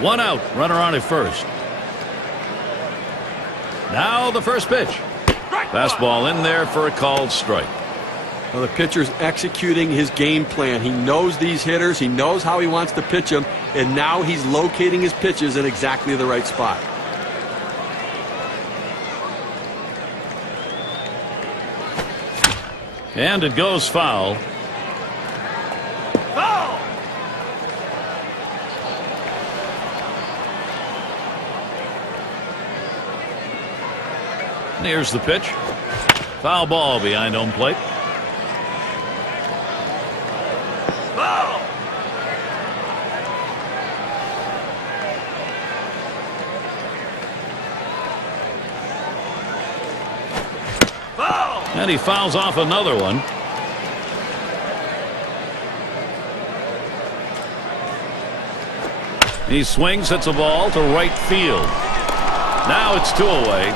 One out, runner on at first. Now the first pitch. Fastball in there for a called strike. Well, the pitcher's executing his game plan. He knows these hitters. He knows how he wants to pitch them. And now he's locating his pitches in exactly the right spot. And it goes foul. Here's the pitch. Foul ball behind home plate. Foul. And he fouls off another one. He swings, hits a ball to right field. Now it's 2 away.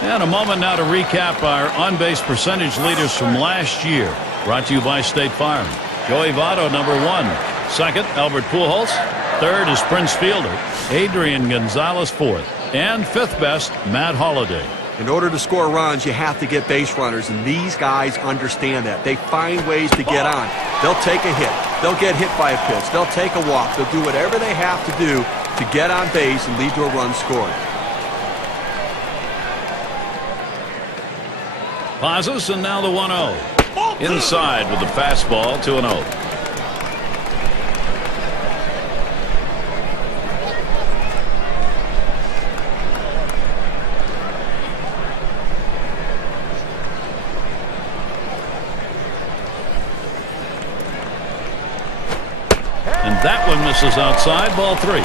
And a moment now to recap our on-base percentage leaders from last year. Brought to you by State Farm. Joey Votto, number 1. Second, Albert Pujols. Third is Prince Fielder. Adrian Gonzalez, fourth. And fifth best, Matt Holliday. In order to score runs, you have to get base runners, and these guys understand that. They find ways to get on. They'll take a hit. They'll get hit by a pitch. They'll take a walk. They'll do whatever they have to do to get on base and lead to a run scored. Pauses, and now the 1-0. Inside with the fastball, 2-0. That one misses outside, ball 3.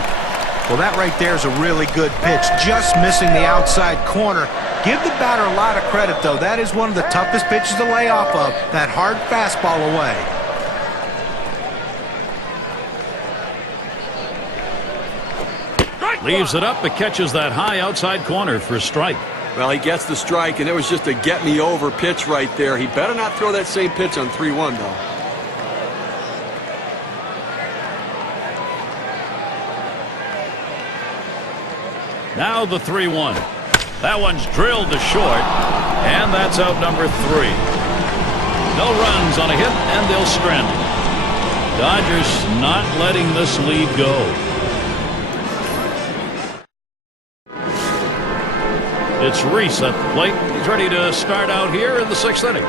Well, that right there is a really good pitch, just missing the outside corner. Give the batter a lot of credit, though. That is one of the toughest pitches to lay off of, that hard fastball away. Leaves it up, but catches that high outside corner for a strike. Well, he gets the strike, and it was just a get-me-over pitch right there. He better not throw that same pitch on 3-1, though. Now the 3-1. That one's drilled to short, and that's out number 3. No runs on a hit, and they'll strand him. Dodgers not letting this lead go. It's Reese at the plate. He's ready to start out here in the 6th inning.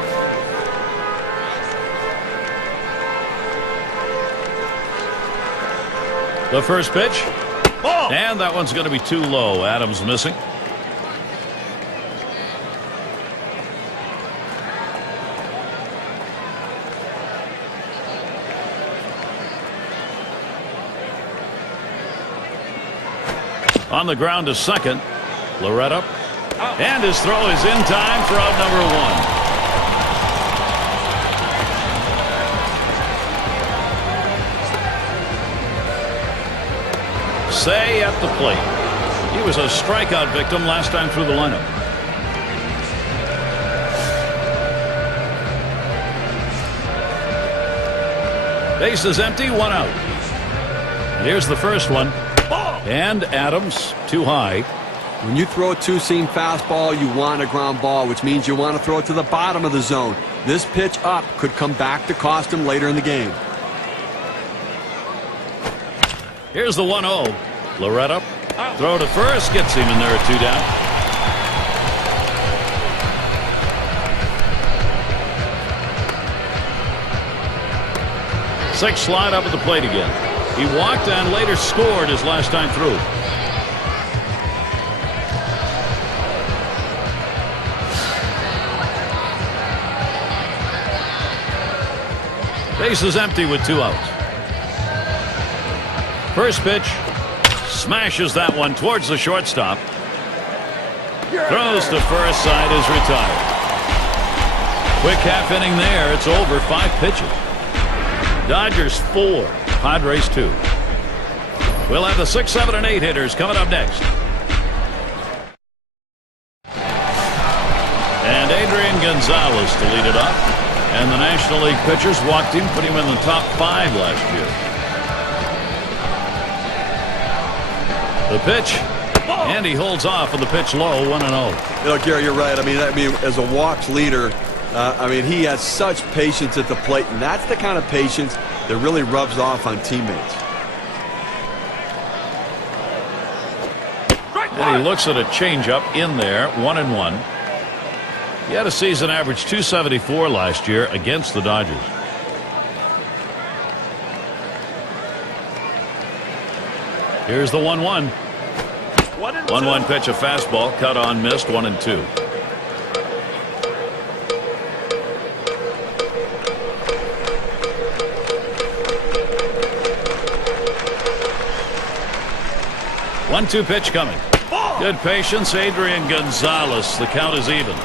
The first pitch. And that one's going to be too low. Adams missing. On the ground to second. Loretta. And his throw is in time for out number 1. Say at the plate. He was a strikeout victim last time through the lineup. Base is empty, 1 out. And here's the first one. And Adams too high. When you throw a two-seam fastball, you want a ground ball, which means you want to throw it to the bottom of the zone. This pitch up could come back to cost him later in the game. Here's the 1-0. Loretta. Throw to first. Gets him in there at 2 down. Six slide up at the plate again. He walked and later scored his last time through. Base is empty with 2 outs. First pitch. Smashes that one towards the shortstop. Throws to first, side is retired. Quick half inning there. It's over. 5 pitches. Dodgers 4, Padres 2. We'll have the 6, 7, and 8 hitters coming up next. And Adrian Gonzalez to lead it up. And the National League pitchers walked him, put him in the top 5 last year. The pitch, and he holds off with the pitch low, 1-0. You know, Gary, you're right. I mean, as a walks leader, he has such patience at the plate, and that's the kind of patience that really rubs off on teammates. And he looks at a changeup in there, 1-1. He had a season average 274 last year against the Dodgers. Here's the 1-1. 1-1 pitch, a fastball, cut on, missed, 1-2. One-two pitch coming. Good patience, Adrian Gonzalez. The count is even.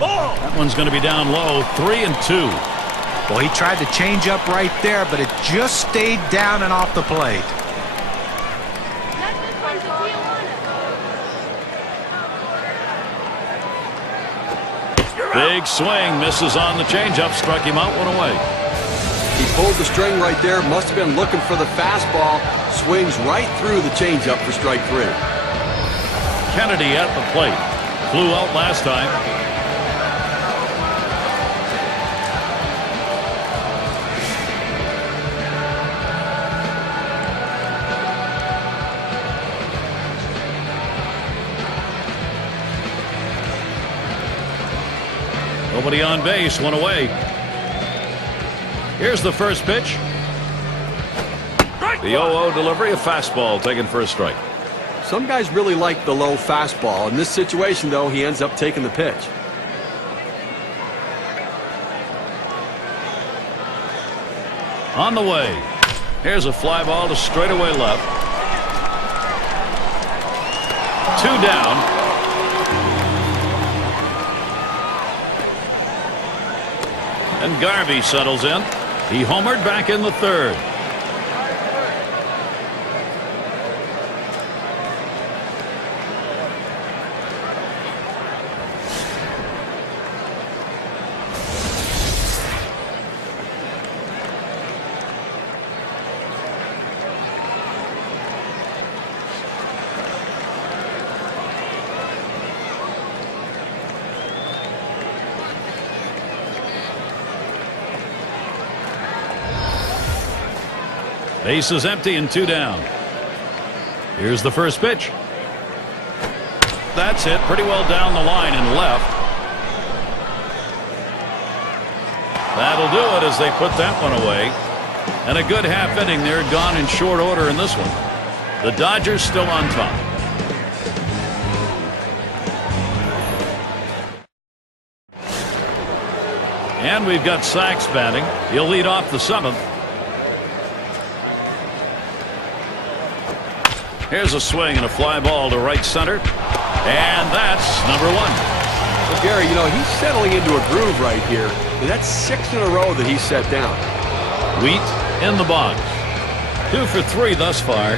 That one's going to be down low, 3-2. Well, he tried to change up right there, but it just stayed down and off the plate. Big swing, misses on the changeup, struck him out, one away. He pulled the string right there, must have been looking for the fastball. Swings right through the changeup for strike 3. Kennedy at the plate. Flew out last time. Nobody on base, one away. Here's the first pitch. The 0-0 delivery, a fastball taken for a strike. Some guys really like the low fastball. In this situation, though, he ends up taking the pitch. On the way. Here's a fly ball to straightaway left. 2 down. And Garvey settles in. He homered back in the 3rd. Base is empty and 2 down. Here's the first pitch. That's it. Pretty well down the line and left. That'll do it as they put that one away. And a good half inning there, gone in short order in this one. The Dodgers still on top. And we've got Sachs batting. He'll lead off the 7th. Here's a swing and a fly ball to right center. And that's number 1. Well, Gary, you know, he's settling into a groove right here. And that's 6 in a row that he's set down. Wheat in the box. 2 for 3 thus far.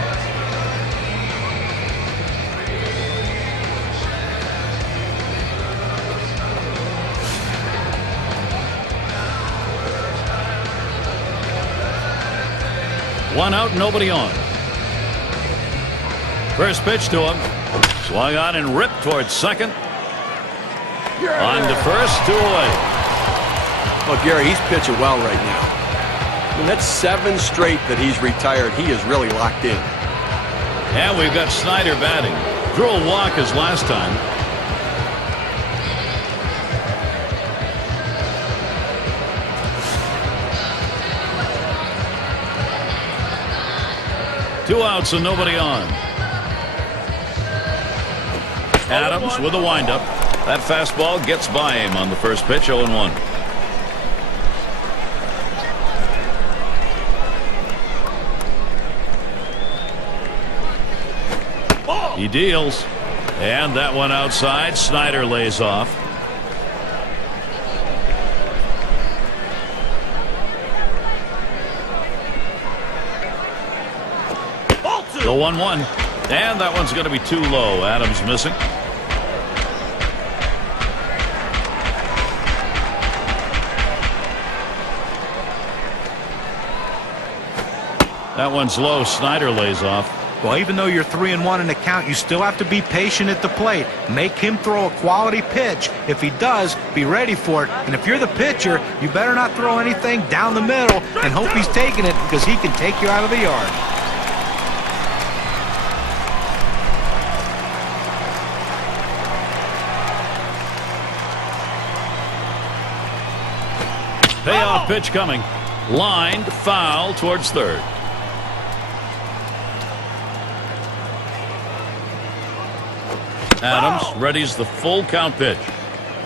One out, nobody on. First pitch to him. Swung on and ripped towards second. On to first, 2 away. Well, Gary, he's pitching well right now. And that's 7 straight that he's retired. He is really locked in. And we've got Snyder batting. Drew a walk as last time. Two outs and nobody on. Adams with a windup. That fastball gets by him on the first pitch, 0-1. He deals. And that one outside. Snyder lays off. The 1-1. And that one's going to be too low. Adams missing. That one's low. Snyder lays off. Well, even though you're 3-1 in the count, you still have to be patient at the plate. Make him throw a quality pitch. If he does, be ready for it. And if you're the pitcher, you better not throw anything down the middle and hope he's taking it, because he can take you out of the yard. Payoff pitch coming. Lined foul towards third. Adams readies the full count pitch.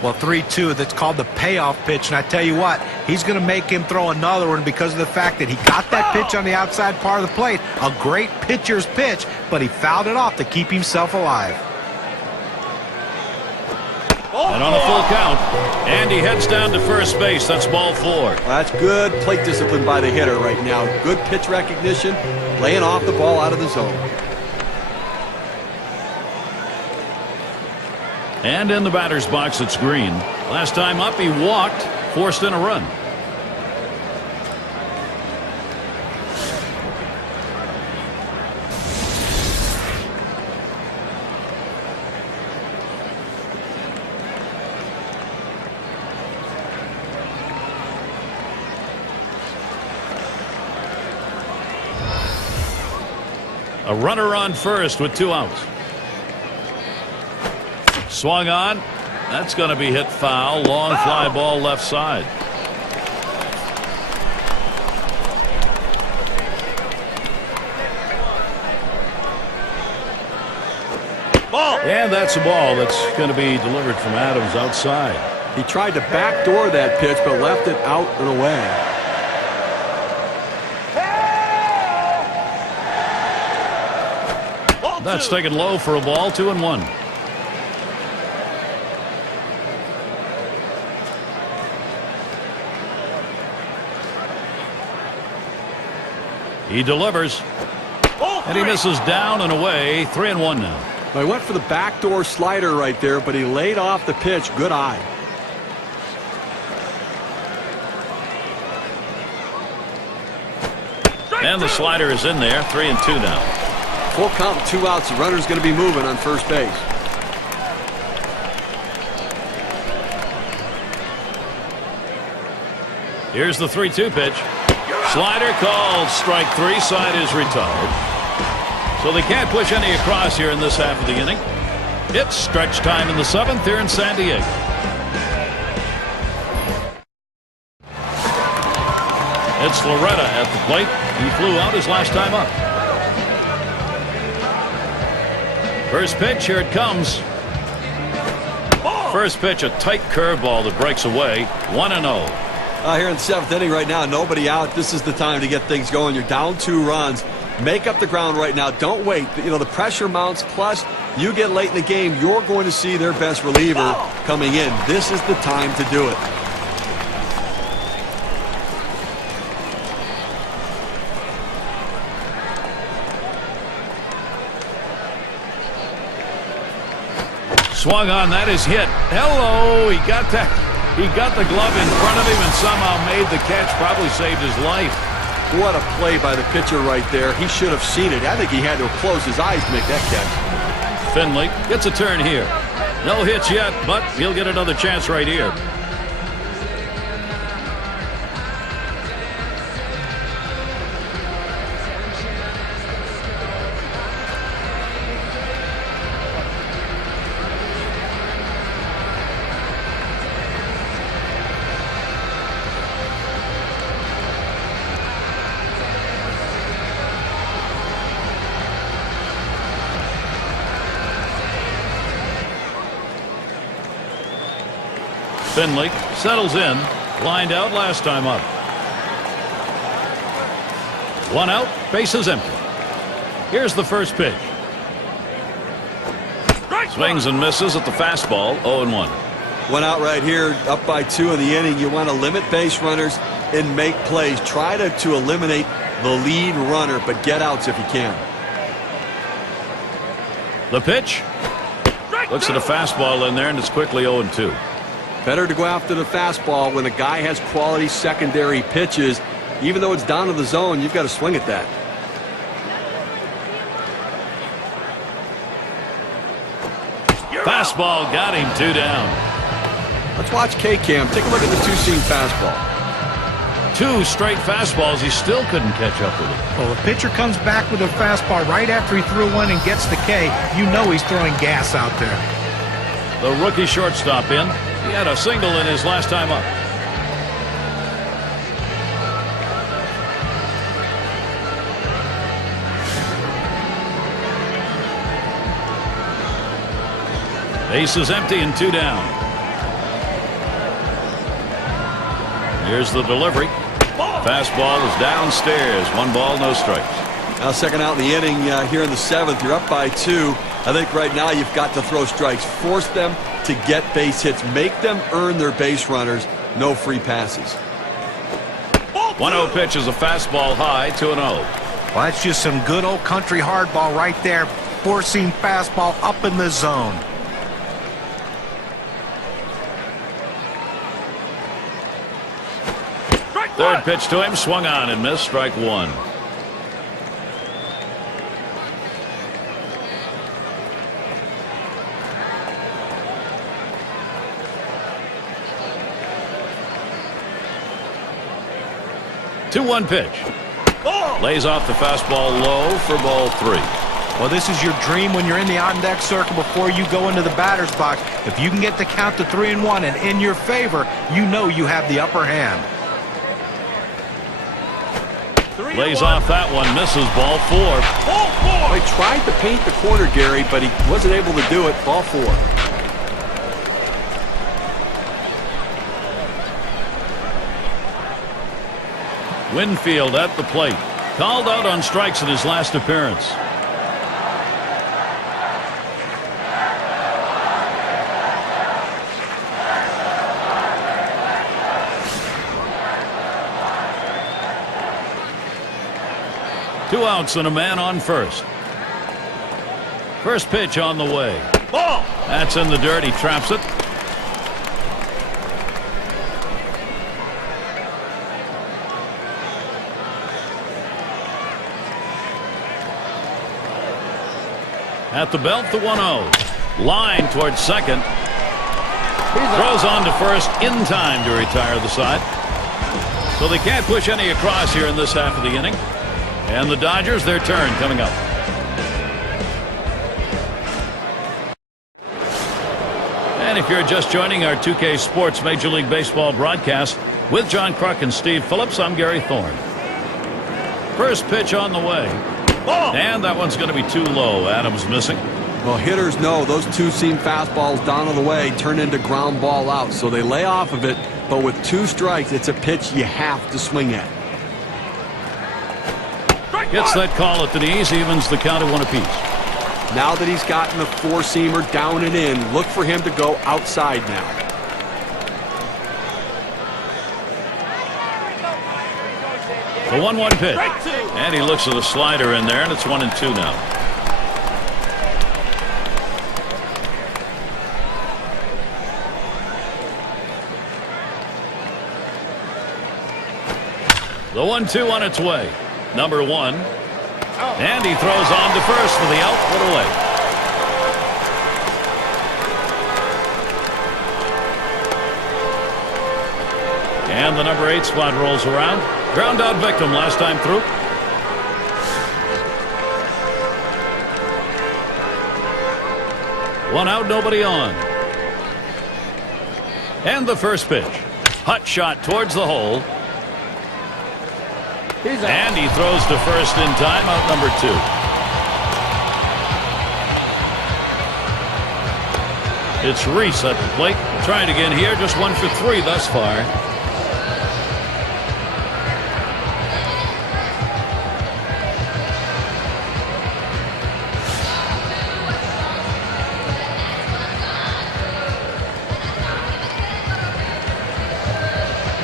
Well, 3-2, that's called the payoff pitch. And I tell you what, he's going to make him throw another one because of the fact that he got that pitch on the outside part of the plate. A great pitcher's pitch, but he fouled it off to keep himself alive. And on a full count, and he heads down to first base. That's ball 4. Well, that's good plate discipline by the hitter right now. Good pitch recognition, laying off the ball out of the zone. And in the batter's box, it's Green. Last time up, he walked, forced in a run. A runner on first with 2 outs. Swung on. That's going to be hit foul. Long fly ball left side. Ball. And that's a ball that's going to be delivered from Adams outside. He tried to backdoor that pitch, but left it out and away. That's taken low for a ball. 2-1. He delivers. And he misses down and away. 3-1 now. Well, he went for the backdoor slider right there, but he laid off the pitch. Good eye. And the slider is in there. 3-2 now. Full count, 2 outs. The runner's going to be moving on first base. Here's the 3-2 pitch. Slider called. Strike 3. Side is retired. So they can't push any across here in this half of the inning. It's stretch time in the 7th here in San Diego. It's Loretta at the plate. He flew out his last time up. First pitch, here it comes. First pitch, a tight curveball that breaks away. 1-0. Here in the 7th inning right now, nobody out. This is the time to get things going. You're down 2 runs. Make up the ground right now. Don't wait. You know, the pressure mounts. Plus, you get late in the game, you're going to see their best reliever coming in. This is the time to do it. Swung on. That is hit. Hello. He got that. He got the glove in front of him and somehow made the catch. Probably saved his life. What a play by the pitcher right there. He should have seen it. I think he had to have closed his eyes to make that catch. Finley gets a turn here. No hits yet, but he'll get another chance right here. Finley settles in. Lined out last time up. 1 out. Bases empty. Here's the first pitch. Swings and misses at the fastball. 0-1. 1 out right here. Up by 2 in the inning. You want to limit base runners and make plays. Try to eliminate the lead runner, but get outs if you can. The pitch. Looks at a fastball in there, and it's quickly 0-2. Better to go after the fastball when a guy has quality secondary pitches. Even though it's down to the zone, you've got to swing at that. Fastball got him. 2 down. Let's watch K-Cam. Take a look at the 2-seam fastball. 2 straight fastballs. He still couldn't catch up with it. Well, the pitcher comes back with a fastball right after he threw one and gets the K. You know he's throwing gas out there. The rookie shortstop in. He had a single in his last time up. Base is empty and 2 down. Here's the delivery. Fastball is downstairs. 1 ball, no strikes. Now 2nd out in the inning here in the 7th. You're up by 2. I think right now you've got to throw strikes. Force them to get base hits. Make them earn their base runners. No free passes. 1-0 pitch is a fastball high, 2-0. Well, that's just some good old country hardball right there. Four-seam fastball up in the zone. Third pitch to him, swung on and missed, strike one. Two-one pitch. Lays off the fastball low for ball three. Well, this is your dream when you're in the on-deck circle before you go into the batter's box. If you can get the count to 3-1 and in your favor, you know you have the upper hand. Lays off that one, misses, ball four. He tried to paint the corner, Gary, but he wasn't able to do it. Ball four. Winfield at the plate. Called out on strikes in his last appearance. Two outs and a man on first. First pitch on the way. Ball. That's in the dirt. He traps it. At the belt, the 1-0. Line towards second. Throws on to first in time to retire the side. So they can't push any across here in this half of the inning. And the Dodgers, their turn coming up. And if you're just joining our 2K Sports Major League Baseball broadcast with John Kruk and Steve Phillips, I'm Gary Thorne. First pitch on the way. And that one's going to be too low. Adams missing. Well, hitters know those two-seam fastballs down on the way turn into ground ball out, so they lay off of it. But with two strikes, it's a pitch you have to swing at. Gets that call at the knees, evens the count at one apiece. Now that he's gotten the four-seamer down and in, look for him to go outside now. The 1-1 pitch. And he looks at the slider in there, and it's 1-2 now. The 1-2 on its way. Number one. And he throws on to first for the out. Put away. And the number 8 spot rolls around. Ground out victim last time through. One out, nobody on. And the first pitch. Hot shot towards the hole. And he throws to first in time, out number 2. It's Reese at the plate. Trying again here, just 1 for 3 thus far.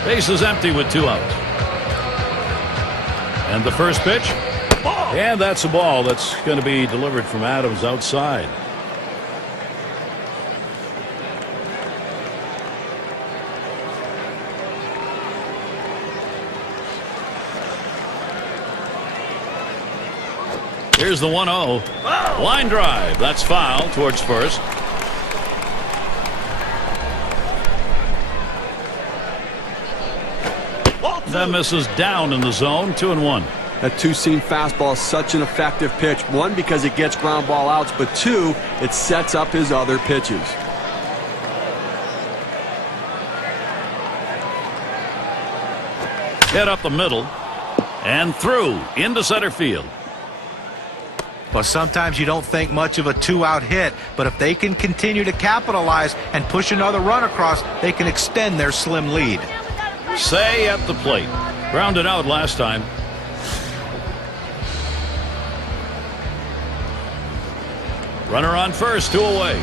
Base is empty with 2 outs. And the first pitch. And that's a ball that's going to be delivered from Adams outside. Here's the 1-0. Line drive. That's foul towards first. That misses down in the zone. 2-1. That two-seam fastball is such an effective pitch. 1, because it gets ground ball outs, but 2, it sets up his other pitches. Hit up the middle and through into center field. Well, sometimes you don't think much of a 2-out hit, but if they can continue to capitalize and push another run across, they can extend their slim lead. Say at the plate. Grounded out last time. Runner on first, 2 away.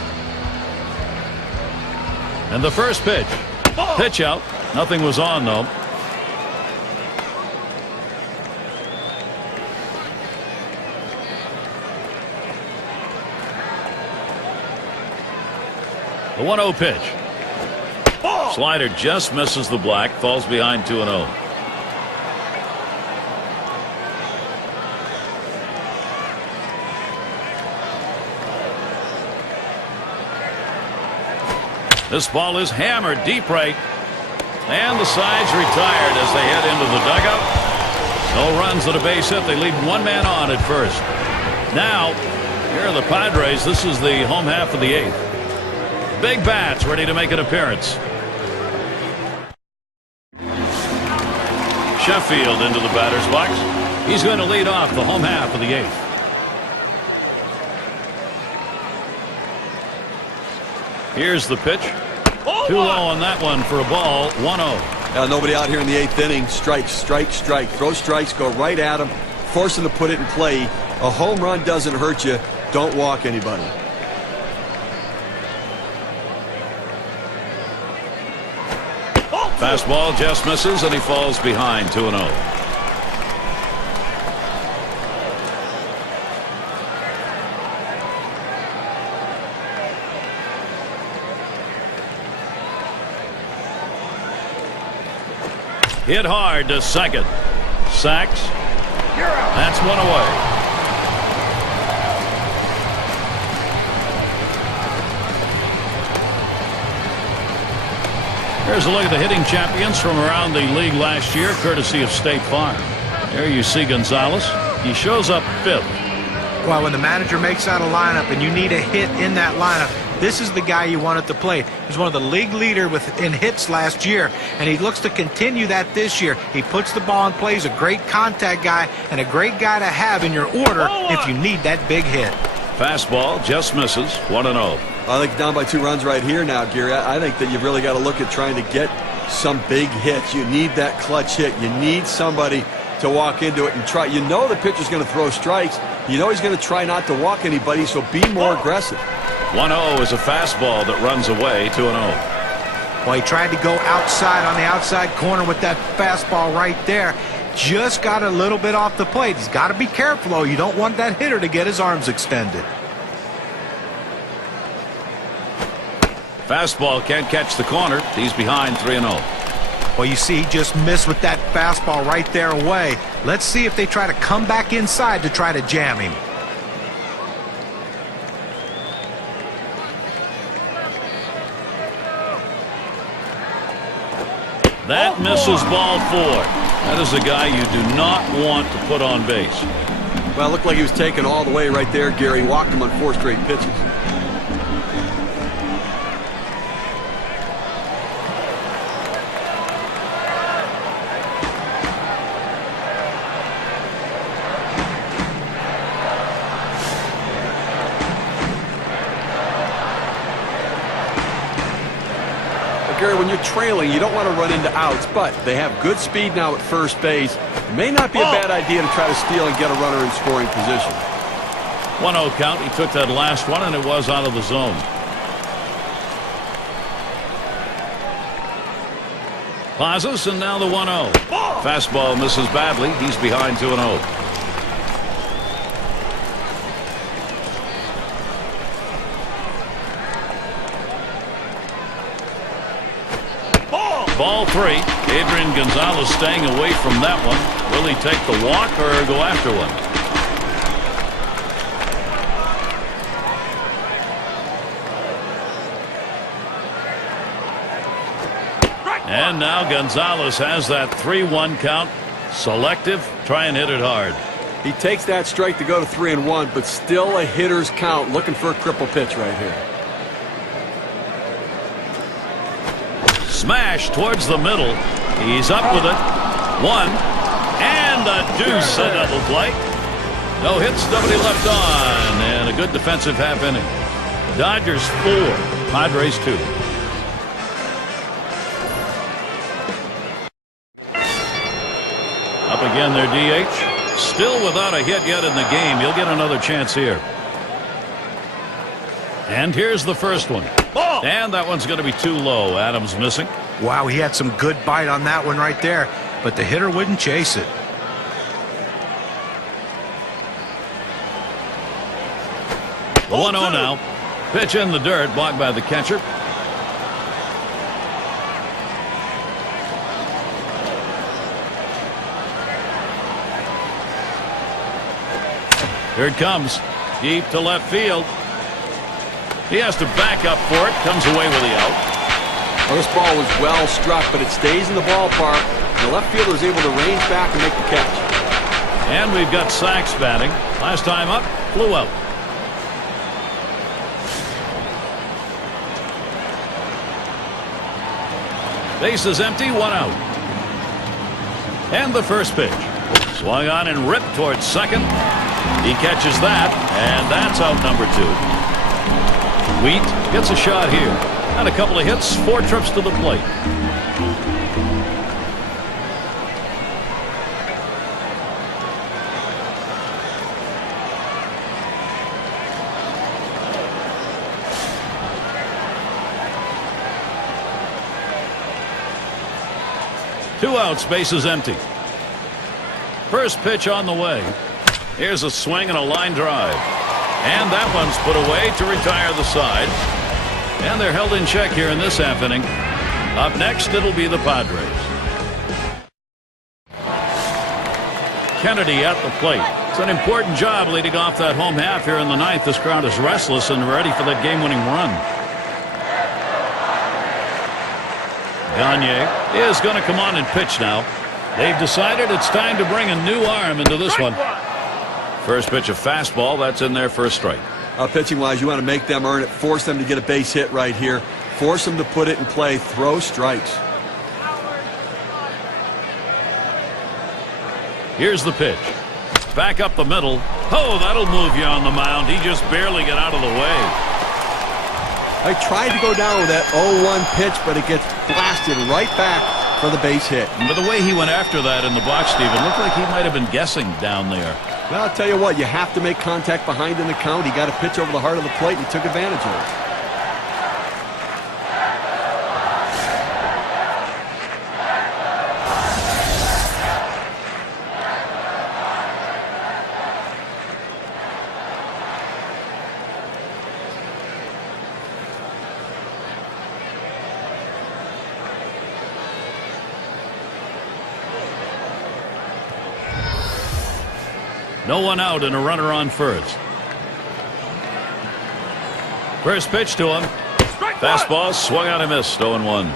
And the first pitch. Pitch out. Nothing was on, though. The 1-0 pitch. Slider just misses the black. Falls behind 2-0. This ball is hammered deep right. And the side's retired as they head into the dugout. No runs at a base hit. They leave one man on at first. Now, here are the Padres. This is the home half of the 8th. Big bats ready to make an appearance. Sheffield into the batter's box. He's going to lead off the home half of the 8th. Here's the pitch. Too low on that one for a ball. 1-0. Nobody out here in the 8th inning. Strike, strike, strike. Throw strikes, go right at him. Force him to put it in play. A home run doesn't hurt you. Don't walk anybody. Fastball just misses, and he falls behind 2-0. Hit hard to second. Sacks. That's one away. Here's a look at the hitting champions from around the league last year, courtesy of State Farm. There you see Gonzalez. He shows up 5th. Well, when the manager makes out a lineup and you need a hit in that lineup, this is the guy you want at the plate. He's one of the league leader in hits last year, and he looks to continue that this year. He puts the ball in play. He's a great contact guy and a great guy to have in your order if you need that big hit. Fastball just misses. 1-0. I think down by 2 runs right here now, Gary. I think that you've really got to look at trying to get some big hits. You need that clutch hit. You need somebody to walk into it and try. You know the pitcher's going to throw strikes. You know he's going to try not to walk anybody, so be more aggressive. 1-0 is a fastball that runs away. 2-0. Well, he tried to go outside on the outside corner with that fastball right there. Just got a little bit off the plate. He's got to be careful, though. You don't want that hitter to get his arms extended. Fastball can't catch the corner. He's behind 3-0. Well, you see, he just missed with that fastball right there away. Let's see if they try to come back inside to try to jam him. That misses ball 4. That is a guy you do not want to put on base. Well, it looked like he was taken all the way right there, Gary. Walked him on 4 straight pitches. Gary, when you're trailing, you don't want to run into outs, but they have good speed now at first base. It may not be a bad idea to try to steal and get a runner in scoring position. 1-0 count. He took that last one, and it was out of the zone. Pauses, and now the 1-0. Fastball misses badly. He's behind 2-0. Ball 3. Adrian Gonzalez staying away from that one. Will he take the walk or go after one? And now Gonzalez has that 3-1 count. Selective. Try and hit it hard. He takes that strike to go to 3-1, but still a hitter's count. Looking for a cripple pitch right here. Smash towards the middle. He's up with it. 1. And a deuce, a double play. No hits, nobody left on. And a good defensive half inning. Dodgers 4. Padres 2. Up again their DH. Still without a hit yet in the game. He'll get another chance here. And here's the first one. And that one's going to be too low. Adams missing. Wow, he had some good bite on that one right there, but the hitter wouldn't chase it. The 1-0 now. Pitch in the dirt, blocked by the catcher. Here it comes. Deep to left field. He has to back up for it. Comes away with the out. Well, this ball was well struck, but it stays in the ballpark. The left fielder is able to range back and make the catch. And we've got Sachs batting. Last time up, flew out. Base is empty, 1 out. And the first pitch. Swung on and ripped towards second. He catches that, and that's out number 2. Wheat gets a shot here. And a couple of hits, 4 trips to the plate. Two outs, base is empty. First pitch on the way. Here's a swing and a line drive. And that one's put away to retire the side. And they're held in check here in this half inning. Up next, it'll be the Padres. Kennedy at the plate. It's an important job leading off that home half here in the ninth. This crowd is restless and ready for that game-winning run. Gagne is going to come on and pitch now. They've decided it's time to bring a new arm into this one. First pitch, a fastball. That's in there for a strike. Pitching-wise, you want to make them earn it. Force them to get a base hit right here. Force them to put it in play. Throw strikes. Here's the pitch. Back up the middle. Oh, that'll move you on the mound. He just barely got out of the way. I tried to go down with that 0-1 pitch, but it gets blasted right back for the base hit. But the way he went after that in the box, Steve, it looked like he might have been guessing down there. Well, I'll tell you what, you have to make contact behind in the count. He got a pitch over the heart of the plate, and he took advantage of it. No one out and a runner on first. First pitch to him. Fastball swung on and missed. 0-1.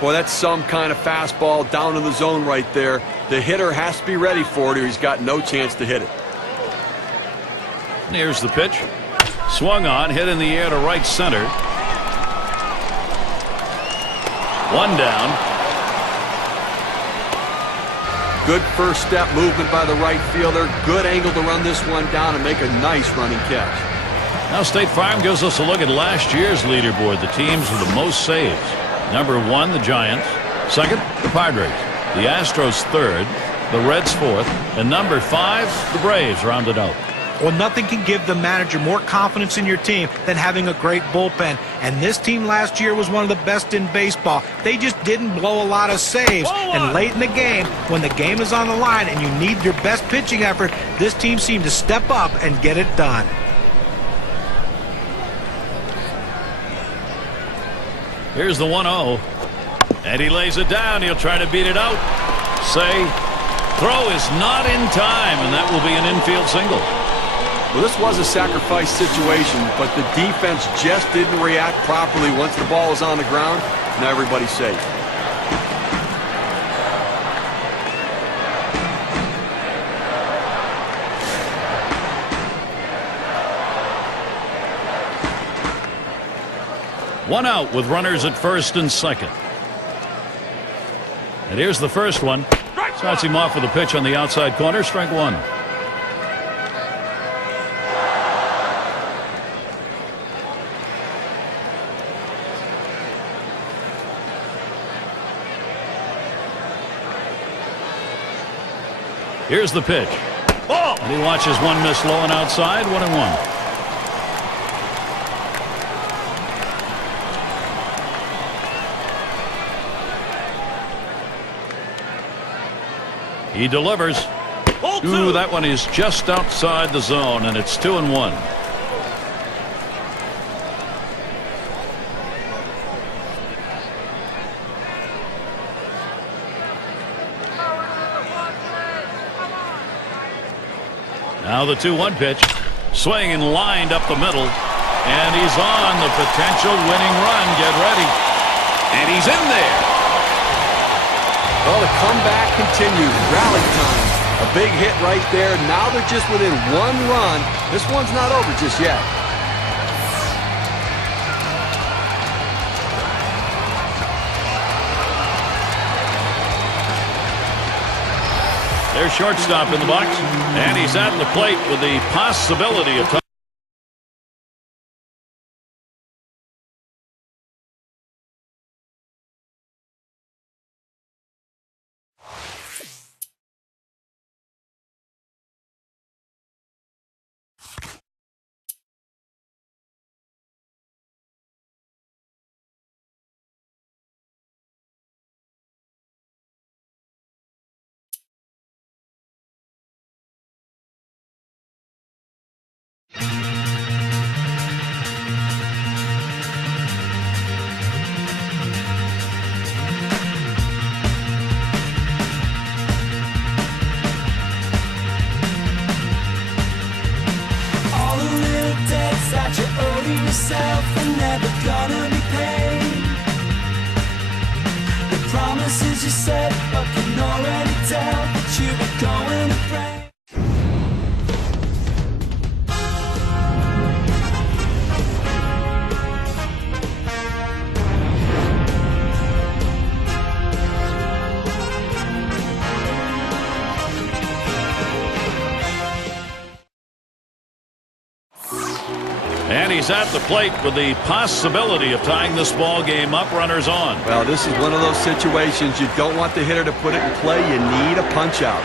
Boy, that's some kind of fastball down in the zone right there. The hitter has to be ready for it or he's got no chance to hit it. Here's the pitch. Swung on, hit in the air to right center. One down. Good first step movement by the right fielder. Good angle to run this one down and make a nice running catch. Now State Farm gives us a look at last year's leaderboard. The teams with the most saves. Number 1, the Giants. Second, the Padres. The Astros third. The Reds fourth. And number 5, the Braves rounded out. Well, nothing can give the manager more confidence in your team than having a great bullpen. And this team last year was one of the best in baseball. They just didn't blow a lot of saves. And late in the game, when the game is on the line and you need your best pitching effort, this team seemed to step up and get it done. Here's the 1-0. And he lays it down. He'll try to beat it out. Throw is not in time, and that will be an infield single. Well, this was a sacrifice situation, but the defense just didn't react properly once the ball was on the ground. Now everybody's safe. One out with runners at first and second. And here's the first one. Starts him off with a pitch on the outside corner. Strike 1. Here's the pitch. And he watches one miss low and outside. 1-1. He delivers. Ooh, that one is just outside the zone, and it's 2-1. Now the 2-1 pitch. Swing and lined up the middle. And he's on the potential winning run. Get ready. And he's in there. Well, the comeback continues. Rally time. A big hit right there. Now they're just within 1 run. This one's not over just yet. There's shortstop in the box, and he's at the plate with the possibility of time. That you owe to yourself are never gonna be paid. The promises you said, but can already tell that you were going to break. And he's at the plate with the possibility of tying this ball game up. Runners on. Well, this is one of those situations you don't want the hitter to put it in play. You need a punch out.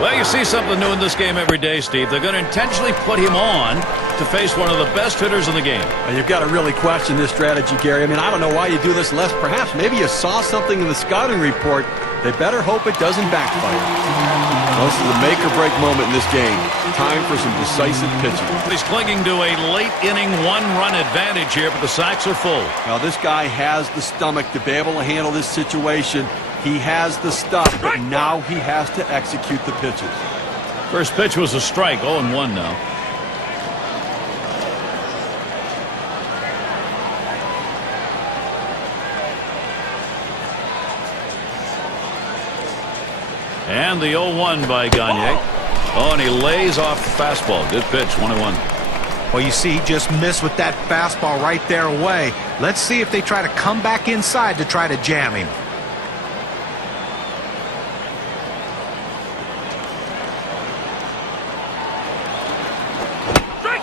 Well, you see something new in this game every day, Steve. They're going to intentionally put him on to face one of the best hitters in the game. Well, you've got to really question this strategy, Gary. I mean, I don't know why you do this unless perhaps maybe you saw something in the scouting report. They better hope it doesn't backfire. Well, this is a make-or-break moment in this game. Time for some decisive pitching. He's clinging to a late-inning one-run advantage here, but the sacks are full. Well, this guy has the stomach to be able to handle this situation. He has the stuff, but now he has to execute the pitches. First pitch was a strike, 0-1 now. And the 0-1 by Gagne. Oh, and he lays off the fastball. Good pitch, 1-1. Well, you see, he just missed with that fastball right there away. Let's see if they try to come back inside to try to jam him.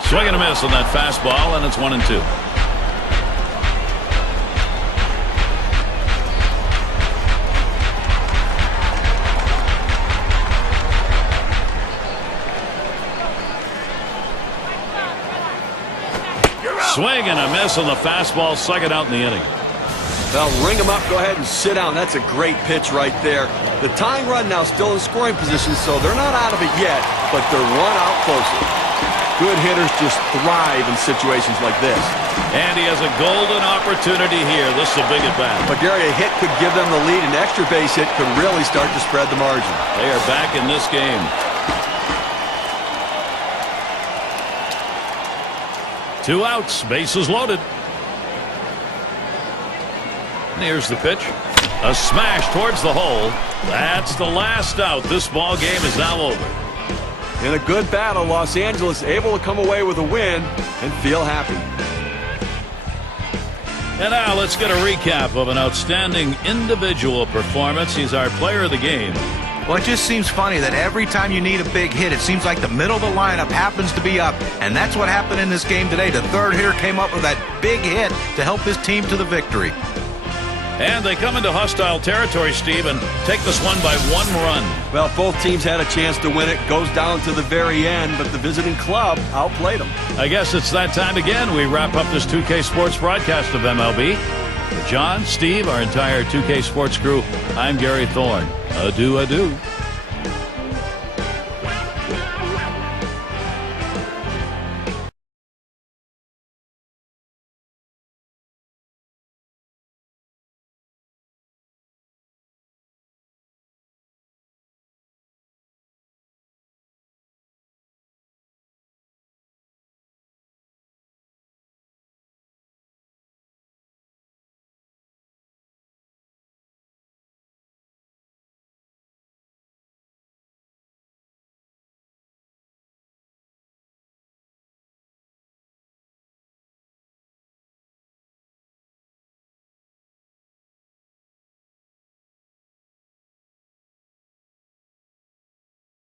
Swing and a miss on that fastball, and it's 1-2. Swing and a miss on the fastball, second out in the inning. Well, ring him up, go ahead and sit down. That's a great pitch right there. The tying run now still in scoring position, so they're not out of it yet, but they're one out closer. Good hitters just thrive in situations like this. And he has a golden opportunity here. This is a big at-bat. But Gary, a hit could give them the lead. An extra base hit could really start to spread the margin. They are back in this game. Two outs, bases loaded. And here's the pitch. A smash towards the hole. That's the last out. This ball game is now over. In a good battle, Los Angeles able to come away with a win and feel happy. And now let's get a recap of an outstanding individual performance. He's our player of the game. Well, it just seems funny that every time you need a big hit, it seems like the middle of the lineup happens to be up. And that's what happened in this game today. The third hitter came up with that big hit to help his team to the victory. And they come into hostile territory, Steve, and take this one by 1 run. Well, both teams had a chance to win it. Goes down to the very end, but the visiting club outplayed them. I guess it's that time again. We wrap up this 2K Sports broadcast of MLB. For John, Steve, our entire 2K Sports crew, I'm Gary Thorne. Adieu, adieu.